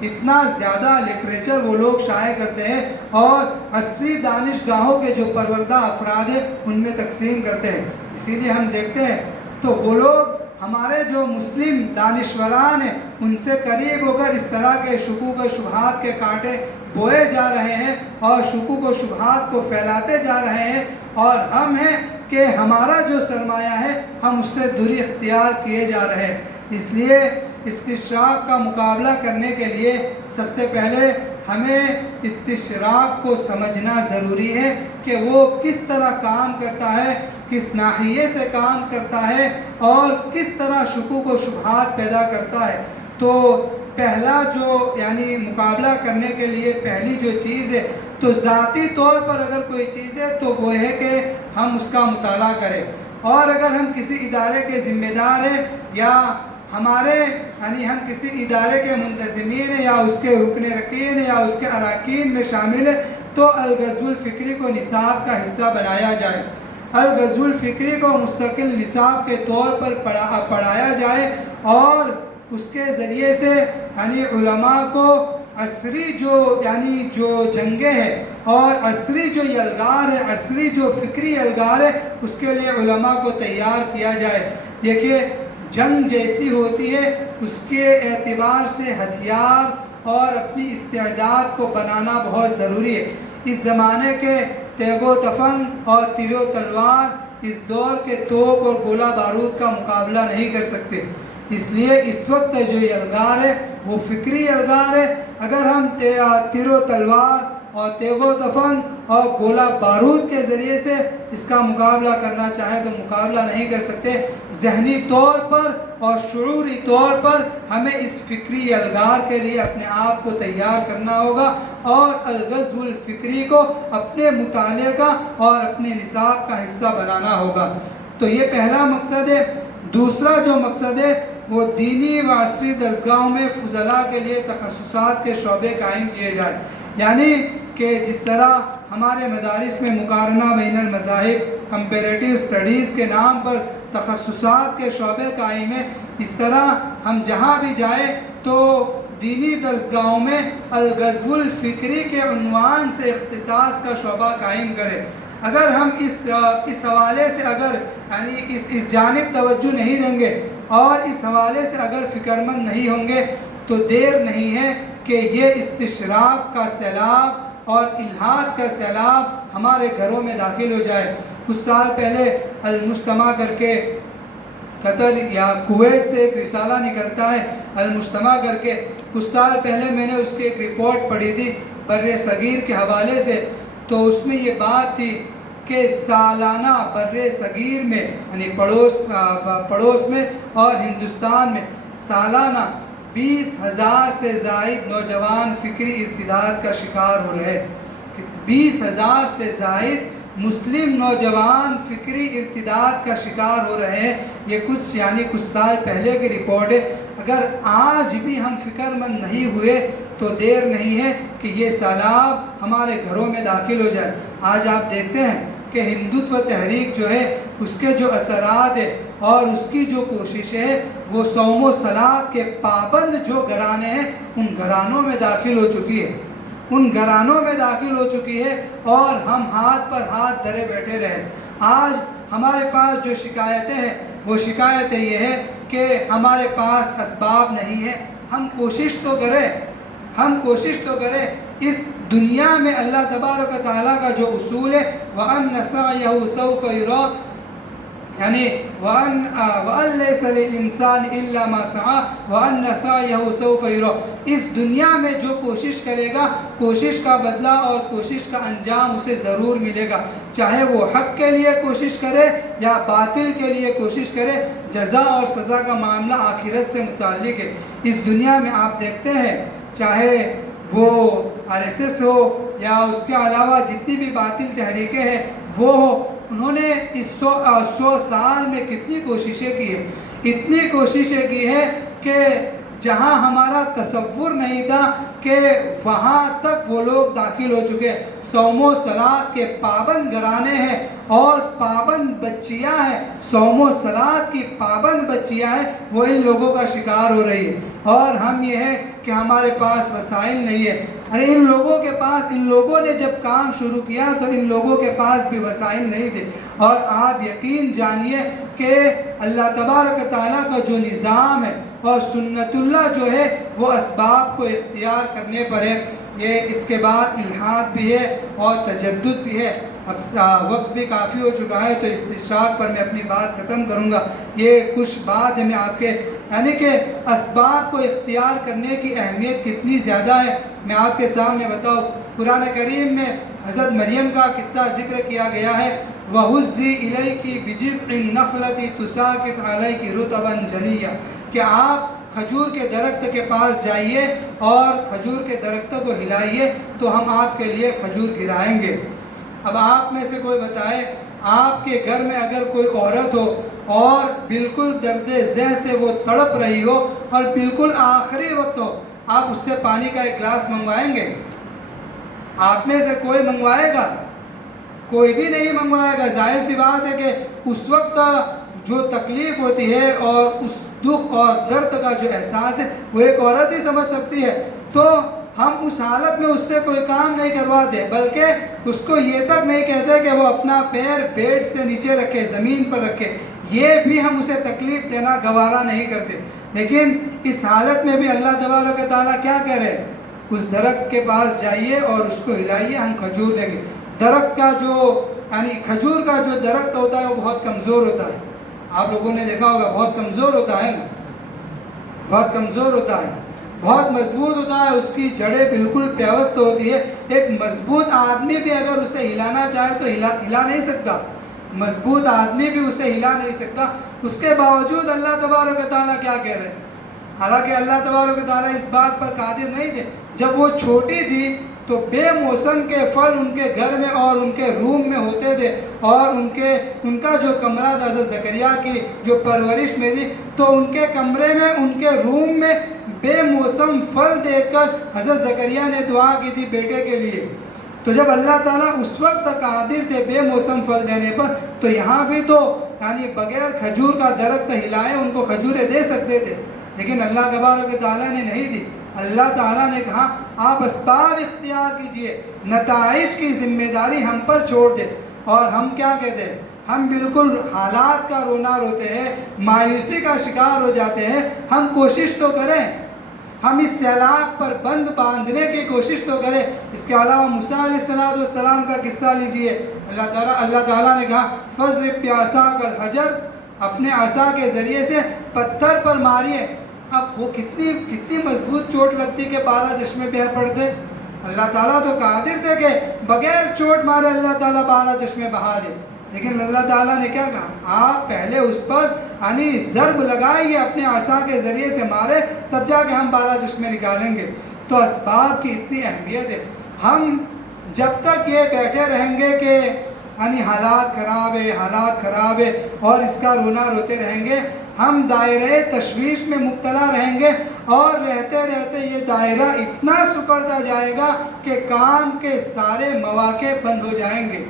اتنا زیادہ لٹریچر وہ لوگ شائع کرتے ہیں اور عصری دانشگاہوں کے جو پروردہ افراد ہیں ان میں تقسیم کرتے ہیں۔ اسی لیے ہم دیکھتے ہیں تو وہ لوگ ہمارے جو مسلم دانشوران ہیں ان سے قریب ہو کر اس طرح کے شکوک و شبہات کے کانٹے بوئے جا رہے ہیں اور شکوک و شبہات کو پھیلاتے جا رہے ہیں، اور ہم ہیں کہ ہمارا جو سرمایہ ہے ہم اس سے دوری اختیار کیے جا رہے ہیں۔ اس لیے استشراق کا مقابلہ کرنے کے لیے سب سے پہلے ہمیں استشراق کو سمجھنا ضروری ہے کہ وہ کس طرح کام کرتا ہے، کس ناحیے سے کام کرتا ہے اور کس طرح شکوک و شبہات پیدا کرتا ہے۔ تو پہلا جو یعنی مقابلہ کرنے کے لیے پہلی جو چیز ہے تو ذاتی طور پر اگر کوئی چیز ہے تو وہ ہے کہ ہم اس کا مطالعہ کریں، اور اگر ہم کسی ادارے کے ذمہ دار ہیں یا ہمارے یعنی ہم کسی ادارے کے منتظمین ہیں یا اس کے رکن رکین ہیں یا اس کے اراکین میں شامل ہیں تو الغزو الفکری کو نصاب کا حصہ بنایا جائے، الغزو الفکری کو مستقل نصاب کے طور پر پڑھایا جائے، اور اس کے ذریعے سے یعنی علماء کو عصری جو جنگیں ہیں اور عصری جو الگار ہے، عصری جو فکری الگار ہے، اس کے لیے علماء کو تیار کیا جائے۔ دیکھیے جنگ جیسی ہوتی ہے اس کے اعتبار سے ہتھیار اور اپنی استعداد کو بنانا بہت ضروری ہے۔ اس زمانے کے تیغ و تفنگ اور تیر و تلوار اس دور کے توپ اور گولہ بارود کا مقابلہ نہیں کر سکتے، اس لیے اس وقت جو یہ الگار ہے وہ فکری الگار ہے۔ اگر ہم تیر و تلوار اور تیغ و تفنگ اور گولہ بارود کے ذریعے سے اس کا مقابلہ کرنا چاہیں تو مقابلہ نہیں کر سکتے۔ ذہنی طور پر اور شعوری طور پر ہمیں اس فکری الگار کے لیے اپنے آپ کو تیار کرنا ہوگا اور الغزو الفکری کو اپنے مطالعے کا اور اپنے نصاب کا حصہ بنانا ہوگا۔ تو یہ پہلا مقصد ہے۔ دوسرا جو مقصد ہے وہ دینی و عصری درسگاہوں میں فضلاء کے لیے تخصصات کے شعبے قائم کیے جائیں، یعنی کہ جس طرح ہمارے مدارس میں مقارنہ بین المذاہب کمپیریٹیو اسٹڈیز کے نام پر تخصصات کے شعبے قائم ہیں، اس طرح ہم جہاں بھی جائیں تو دینی درسگاہوں میں الغزو الفکری کے عنوان سے اختصاص کا شعبہ قائم کریں۔ اگر ہم اس حوالے سے اگر یعنی اس جانب توجہ نہیں دیں گے اور اس حوالے سے اگر فکرمند نہیں ہوں گے تو دیر نہیں ہے کہ یہ استشراق کا سیلاب اور الحاد کا سیلاب ہمارے گھروں میں داخل ہو جائے۔ کچھ سال پہلے المجتمع کر کے قطر یا کویت سے ایک رسالہ نکلتا ہے المجتمع کر کے، کچھ سال پہلے میں نے اس کی ایک رپورٹ پڑھی تھی بر صغیر کے حوالے سے، تو اس میں یہ بات تھی کہ سالانہ بر صغیر میں یعنی پڑوس میں اور ہندوستان میں سالانہ 20,000 سے زائد نوجوان فکری ارتداد کا شکار ہو رہے ہیں۔ 20,000 سے زائد مسلم نوجوان فکری ارتداد کا شکار ہو رہے ہیں۔ یہ کچھ سال پہلے کی رپورٹ ہے۔ اگر آج بھی ہم فکر مند نہیں ہوئے تو دیر نہیں ہے کہ یہ سیلاب ہمارے گھروں میں داخل ہو جائے۔ آج آپ دیکھتے ہیں کہ ہندوتو تحریک جو ہے اس کے جو اثرات ہے اور اس کی جو کوششیں ہیں وہ صوم و صلاۃ کے پابند جو گھرانے ہیں ان گھرانوں میں داخل ہو چکی ہے، ان گھرانوں میں داخل ہو چکی ہے، اور ہم ہاتھ پر ہاتھ دھرے بیٹھے رہے۔ آج ہمارے پاس جو شکایتیں ہیں وہ شکایتیں یہ ہے کہ ہمارے پاس اسباب نہیں ہے۔ ہم کوشش تو کریں اس دنیا میں اللہ تبارک و تعالیٰ کا جو اصول ہے وَأَنَّ سَعْيَهُ سَوْفَ يُرَىٰ، یعنی وَأَن لَيْسَ لِلْإِنسَانِ إِلَّا مَا سَعَىٰ وَأَنَّ سَعْيَهُ سَوْفَ يُرَىٰ۔ اس دنیا میں جو کوشش کرے گا کوشش کا بدلہ اور کوشش کا انجام اسے ضرور ملے گا، چاہے وہ حق کے لیے کوشش کرے یا باطل کے لیے کوشش کرے، جزا اور سزا کا معاملہ آخرت سے متعلق ہے۔ اس دنیا میں آپ دیکھتے ہیں چاہے وہ RSS ہو یا اس کے علاوہ جتنی بھی باطل تحریکیں ہیں وہ ہو، انہوں نے اس 100 سال میں کتنی کوششیں کی ہیں، اتنی کوششیں کی ہیں کہ جہاں ہمارا تصور نہیں تھا کہ وہاں تک وہ لوگ داخل ہو چکے۔ صوم و صلاۃ کے پابند گھرانے ہیں اور پابند بچیاں ہیں، صوم و صلاۃ کی پابند بچیاں ہیں، وہ ان لوگوں کا شکار ہو رہی ہے، اور ہم یہ ہے کہ ہمارے پاس وسائل نہیں ہے۔ ارے ان لوگوں نے جب کام شروع کیا تو ان لوگوں کے پاس بھی وسائل نہیں تھے، اور آپ یقین جانیے کہ اللہ تبارک تعالیٰ کا جو نظام ہے اور سنت اللہ جو ہے وہ اسباب کو اختیار کرنے پر ہے۔ یہ اس کے بعد الحاد بھی ہے اور تجدد بھی ہے۔ اب وقت بھی کافی ہو چکا ہے تو اس اشراق پر میں اپنی بات ختم کروں گا۔ یہ کچھ بات ہے میں آپ کے یعنی کہ اسباب کو اختیار کرنے کی اہمیت کتنی زیادہ ہے میں آپ کے سامنے بتاؤں۔ قرآن کریم میں حضرت مریم کا قصہ ذکر کیا گیا ہے، وَهُزِّي إِلَيْكِ بِجِذْعِ النَّخْلَةِ تُسَاقِطْ عَلَيْكِ رُطَبًا جَنِيًّا کہ آپ کھجور کے درخت کے پاس جائیے اور کھجور کے درخت کو ہلائیے تو ہم آپ کے لیے کھجور گرائیں گے۔ اب آپ میں سے کوئی بتائے، آپ کے گھر میں اگر کوئی عورت ہو اور بالکل درد ذہ سے وہ تڑپ رہی ہو اور بالکل آخری وقت ہو، آپ اس سے پانی کا ایک گلاس منگوائیں گے؟ آپ میں سے کوئی منگوائے گا؟ کوئی بھی نہیں منگوائے گا۔ ظاہر سی بات ہے کہ اس وقت جو تکلیف ہوتی ہے اور اس دکھ اور درد کا جو احساس ہے وہ ایک عورت ہی سمجھ سکتی ہے، تو ہم اس حالت میں اس سے کوئی کام نہیں کرواتے، بلکہ اس کو یہ تک نہیں کہتے کہ وہ اپنا پیر بیڈ سے نیچے رکھے، زمین پر رکھے، یہ بھی ہم اسے تکلیف دینا گوارا نہیں کرتے۔ لیکن اس حالت میں بھی اللہ تبارک و تعالیٰ کیا کہہ رہے ہیں؟ اس درخت کے پاس جائیے اور اس کو ہلائیے، ہم کھجور دیں گے۔ درخت کا جو یعنی کھجور کا جو درخت ہوتا ہے وہ بہت کمزور ہوتا ہے، آپ لوگوں نے دیکھا ہوگا، بہت کمزور ہوتا ہے نا، بہت کمزور ہوتا ہے، بہت مضبوط ہوتا ہے، اس کی جڑیں بالکل پیوست ہوتی ہے۔ ایک مضبوط آدمی بھی اگر اسے ہلانا چاہے تو ہلا نہیں سکتا، مضبوط آدمی بھی اسے ہلا نہیں سکتا۔ اس کے باوجود اللہ تبارک و تعالیٰ کیا کہہ رہے ہیں؟ حالانکہ اللہ تبارک و تعالیٰ اس بات پر قادر نہیں تھے، جب وہ چھوٹی تھی تو بے موسم کے پھل ان کے گھر میں اور ان کے روم میں ہوتے تھے، اور ان کا جو کمرہ تھا حضرت زکریا کی جو پرورش میں تھی، تو ان کے کمرے میں، ان کے روم میں بے موسم پھل دیکھ کر حضرت زکریا نے دعا کی تھی بیٹے کے لیے۔ تو جب اللہ تعالیٰ اس وقت قادر تھے بے موسم پھل دینے پر، تو یہاں بھی تو یعنی بغیر کھجور کا درخت ہلائے ان کو کھجوریں دے سکتے تھے، لیکن اللہ تبارک و تعالیٰ نے نہیں دی۔ اللہ تعالیٰ نے کہا آپ اسباب اختیار کیجئے، نتائج کی ذمہ داری ہم پر چھوڑ دیں۔ اور ہم کیا کہتے ہیں؟ ہم بالکل حالات کا رونا روتے ہیں، مایوسی کا شکار ہو جاتے ہیں۔ ہم کوشش تو کریں، ہم اس سیلاب پر بند باندھنے کی کوشش تو کریں۔ اس کے علاوہ موسیٰ علیہ السلام کا قصہ لیجئے، اللہ تعالیٰ نے کہا فَاضْرِب بِعَصَاكَ الْحَجَرَ، اپنے عصا کے ذریعے سے پتھر پر ماریے۔ اب وہ کتنی مضبوط چوٹ لگتی کہ 12 چشمے بہہ پڑتے۔ اللہ تعالیٰ تو قادر تھے کہ بغیر چوٹ مارے اللہ تعالیٰ 12 چشمے بہا دے، لیکن اللہ تعالیٰ نے کیا کہا؟ آپ پہلے اس پر یعنی ضرب لگائیے، اپنے عصا کے ذریعے سے مارے، تب جا کے ہم 12 چشمے نکالیں گے۔ تو اسباب کی اتنی اہمیت ہے۔ ہم جب تک یہ بیٹھے رہیں گے کہ یعنی حالات خراب ہے اور اس کا رونا روتے رہیں گے، ہم دائرہ تشویش میں مبتلا رہیں گے، اور رہتے رہتے یہ دائرہ اتنا سکڑتا جائے گا کہ کام کے سارے مواقع بند ہو جائیں گے۔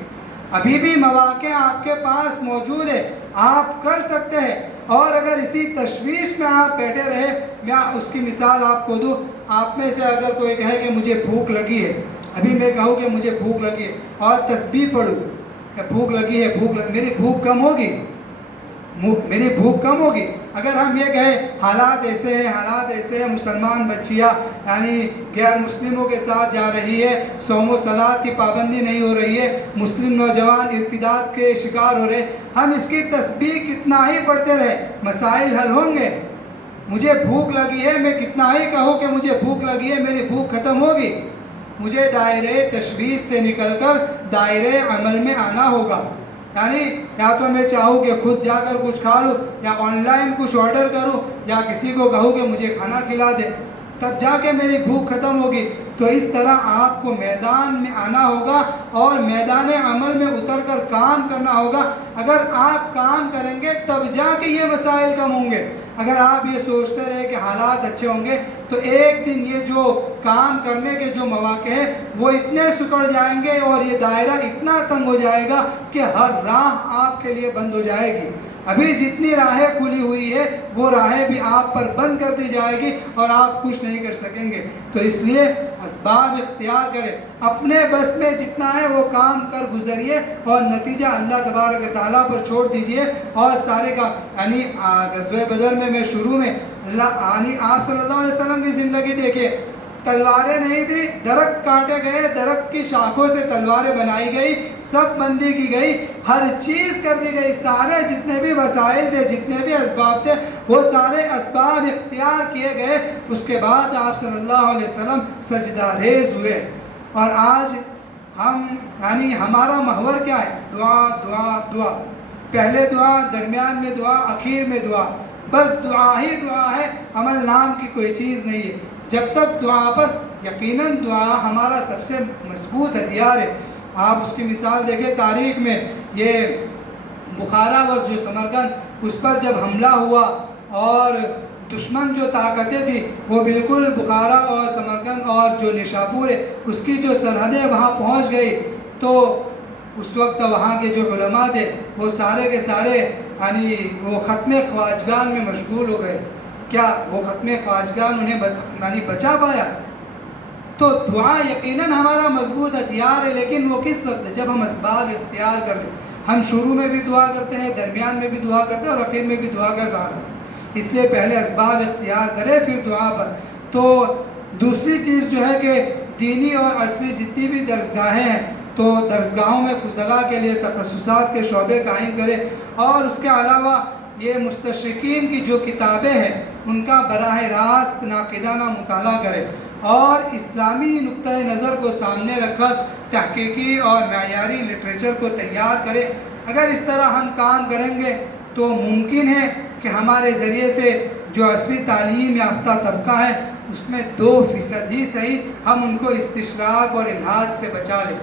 ابھی بھی مواقع آپ کے پاس موجود ہے، آپ کر سکتے ہیں، اور اگر اسی تشویش میں آپ بیٹھے رہے، میں اس کی مثال آپ کو دوں۔ آپ میں سے اگر کوئی کہے کہ مجھے بھوک لگی ہے، ابھی میں کہوں کہ مجھے بھوک لگی ہے اور تسبیح پڑھوں کہ بھوک لگی ہے، میری بھوک کم ہوگی؟ میری بھوک کم ہوگی؟ اگر ہم یہ کہیں حالات ایسے ہیں، مسلمان بچیاں یعنی غیر مسلموں کے ساتھ جا رہی ہے، صوم و صلات کی پابندی نہیں ہو رہی ہے، مسلم نوجوان ارتداد کے شکار ہو رہے، ہم اس کی تسبیح کتنا ہی پڑھتے رہے، مسائل حل ہوں گے؟ مجھے بھوک لگی ہے، میں کتنا ہی کہوں کہ مجھے بھوک لگی ہے، میری بھوک ختم ہوگی؟ مجھے دائرے تشویش سے نکل کر دائرے عمل میں آنا ہوگا۔ یعنی یا تو میں چاہوں کہ خود جا کر کچھ کھا لوں، یا آن لائن کچھ آرڈر کروں، یا کسی کو کہوں کہ مجھے کھانا کھلا دے، تب جا کے میری بھوک ختم ہوگی۔ تو اس طرح آپ کو میدان میں آنا ہوگا اور میدان عمل میں اتر کر کام کرنا ہوگا۔ اگر آپ کام کریں گے تب جا کے یہ مسائل کم ہوں گے۔ اگر آپ یہ سوچتے رہے کہ حالات اچھے ہوں گے تو ایک دن یہ جو کام کرنے کے جو مواقع ہیں وہ اتنے سکڑ جائیں گے اور یہ دائرہ اتنا تنگ ہو جائے گا کہ ہر راہ آپ کے لیے بند ہو جائے گی۔ ابھی جتنی راہیں کھلی ہوئی ہے وہ راہیں بھی آپ پر بند کر دی جائے گی اور آپ کچھ نہیں کر سکیں گے۔ تو اس لیے اسباب اختیار کریں، اپنے بس میں جتنا ہے وہ کام کر گزریے اور نتیجہ اللہ تبارک و تعالیٰ پر چھوڑ دیجئے۔ اور سارے کا یعنی غزوہ بدر میں شروع میں آپ صلی اللہ علیہ وسلم کی زندگی دیکھیں، تلواریں نہیں تھی، درخت کاٹے گئے، درخت کی شاخوں سے تلواریں بنائی گئی، سب بندی کی گئی، ہر چیز کر دی گئی، سارے جتنے بھی وسائل تھے، جتنے بھی اسباب تھے، وہ سارے اسباب اختیار کیے گئے۔ اس کے بعد آپ صلی اللہ علیہ وسلم سجدہ ریز ہوئے۔ اور آج ہم یعنی ہمارا محور کیا ہے؟ دعا دعا دعا، پہلے دعا، درمیان میں دعا، اخیر میں دعا، بس دعا ہی دعا ہے، عمل نام کی کوئی چیز نہیں ہے۔ جب تک دعا پر یقیناً دعا ہمارا سب سے مضبوط ہتھیار ہے۔ آپ اس کی مثال دیکھیں تاریخ میں، یہ بخارا وس جو سمرقند، اس پر جب حملہ ہوا اور دشمن جو طاقتیں تھی وہ بالکل بخارا اور سمرقند اور جو نشاپور ہے اس کی جو سرحدیں وہاں پہنچ گئی، تو اس وقت وہاں کے جو علماء تھے وہ سارے کے سارے یعنی وہ ختم خواجگان میں مشغول ہو گئے۔ کیا وہ ختم خواجگان انہیں یعنی بچا پایا؟ تو دعا یقیناً ہمارا مضبوط ہتھیار ہے، لیکن وہ کس وقت ہے؟ جب ہم اسباب اختیار کر لیں۔ ہم شروع میں بھی دعا کرتے ہیں، درمیان میں بھی دعا کرتے ہیں اور آخر میں بھی دعا کا سہارا ہے۔ اس لیے پہلے اسباب اختیار کرے پھر دعا پر۔ تو دوسری چیز جو ہے کہ دینی اور عصری جتنی بھی درسگاہیں ہیں تو درسگاہوں میں فضلاء کے لیے تخصصات کے شعبے قائم کرے، اور اس کے علاوہ یہ مستشرقین کی جو کتابیں ہیں ان کا براہ راست ناقدانہ مطالعہ کرے، اور اسلامی نقطۂ نظر کو سامنے رکھ کر تحقیقی اور معیاری لٹریچر کو تیار کرے۔ اگر اس طرح ہم کام کریں گے تو ممکن ہے کہ ہمارے ذریعے سے جو عصری تعلیم یافتہ طبقہ ہے اس میں 2% ہی صحیح ہم ان کو استشراق اور الحاد سے بچا لیں۔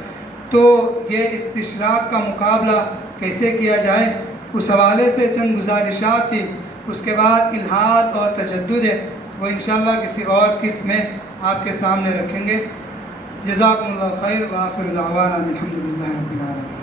تو یہ استشراق کا مقابلہ کیسے کیا جائے، اس حوالے سے چند گزارشات تھی۔ اس کے بعد الحاد اور تجدد ہے، وہ انشاءاللہ کسی اور قسم میں آپ کے سامنے رکھیں گے۔ جزاکم اللہ خیر، وآخر دعوانا الحمدللہ رب العالمین۔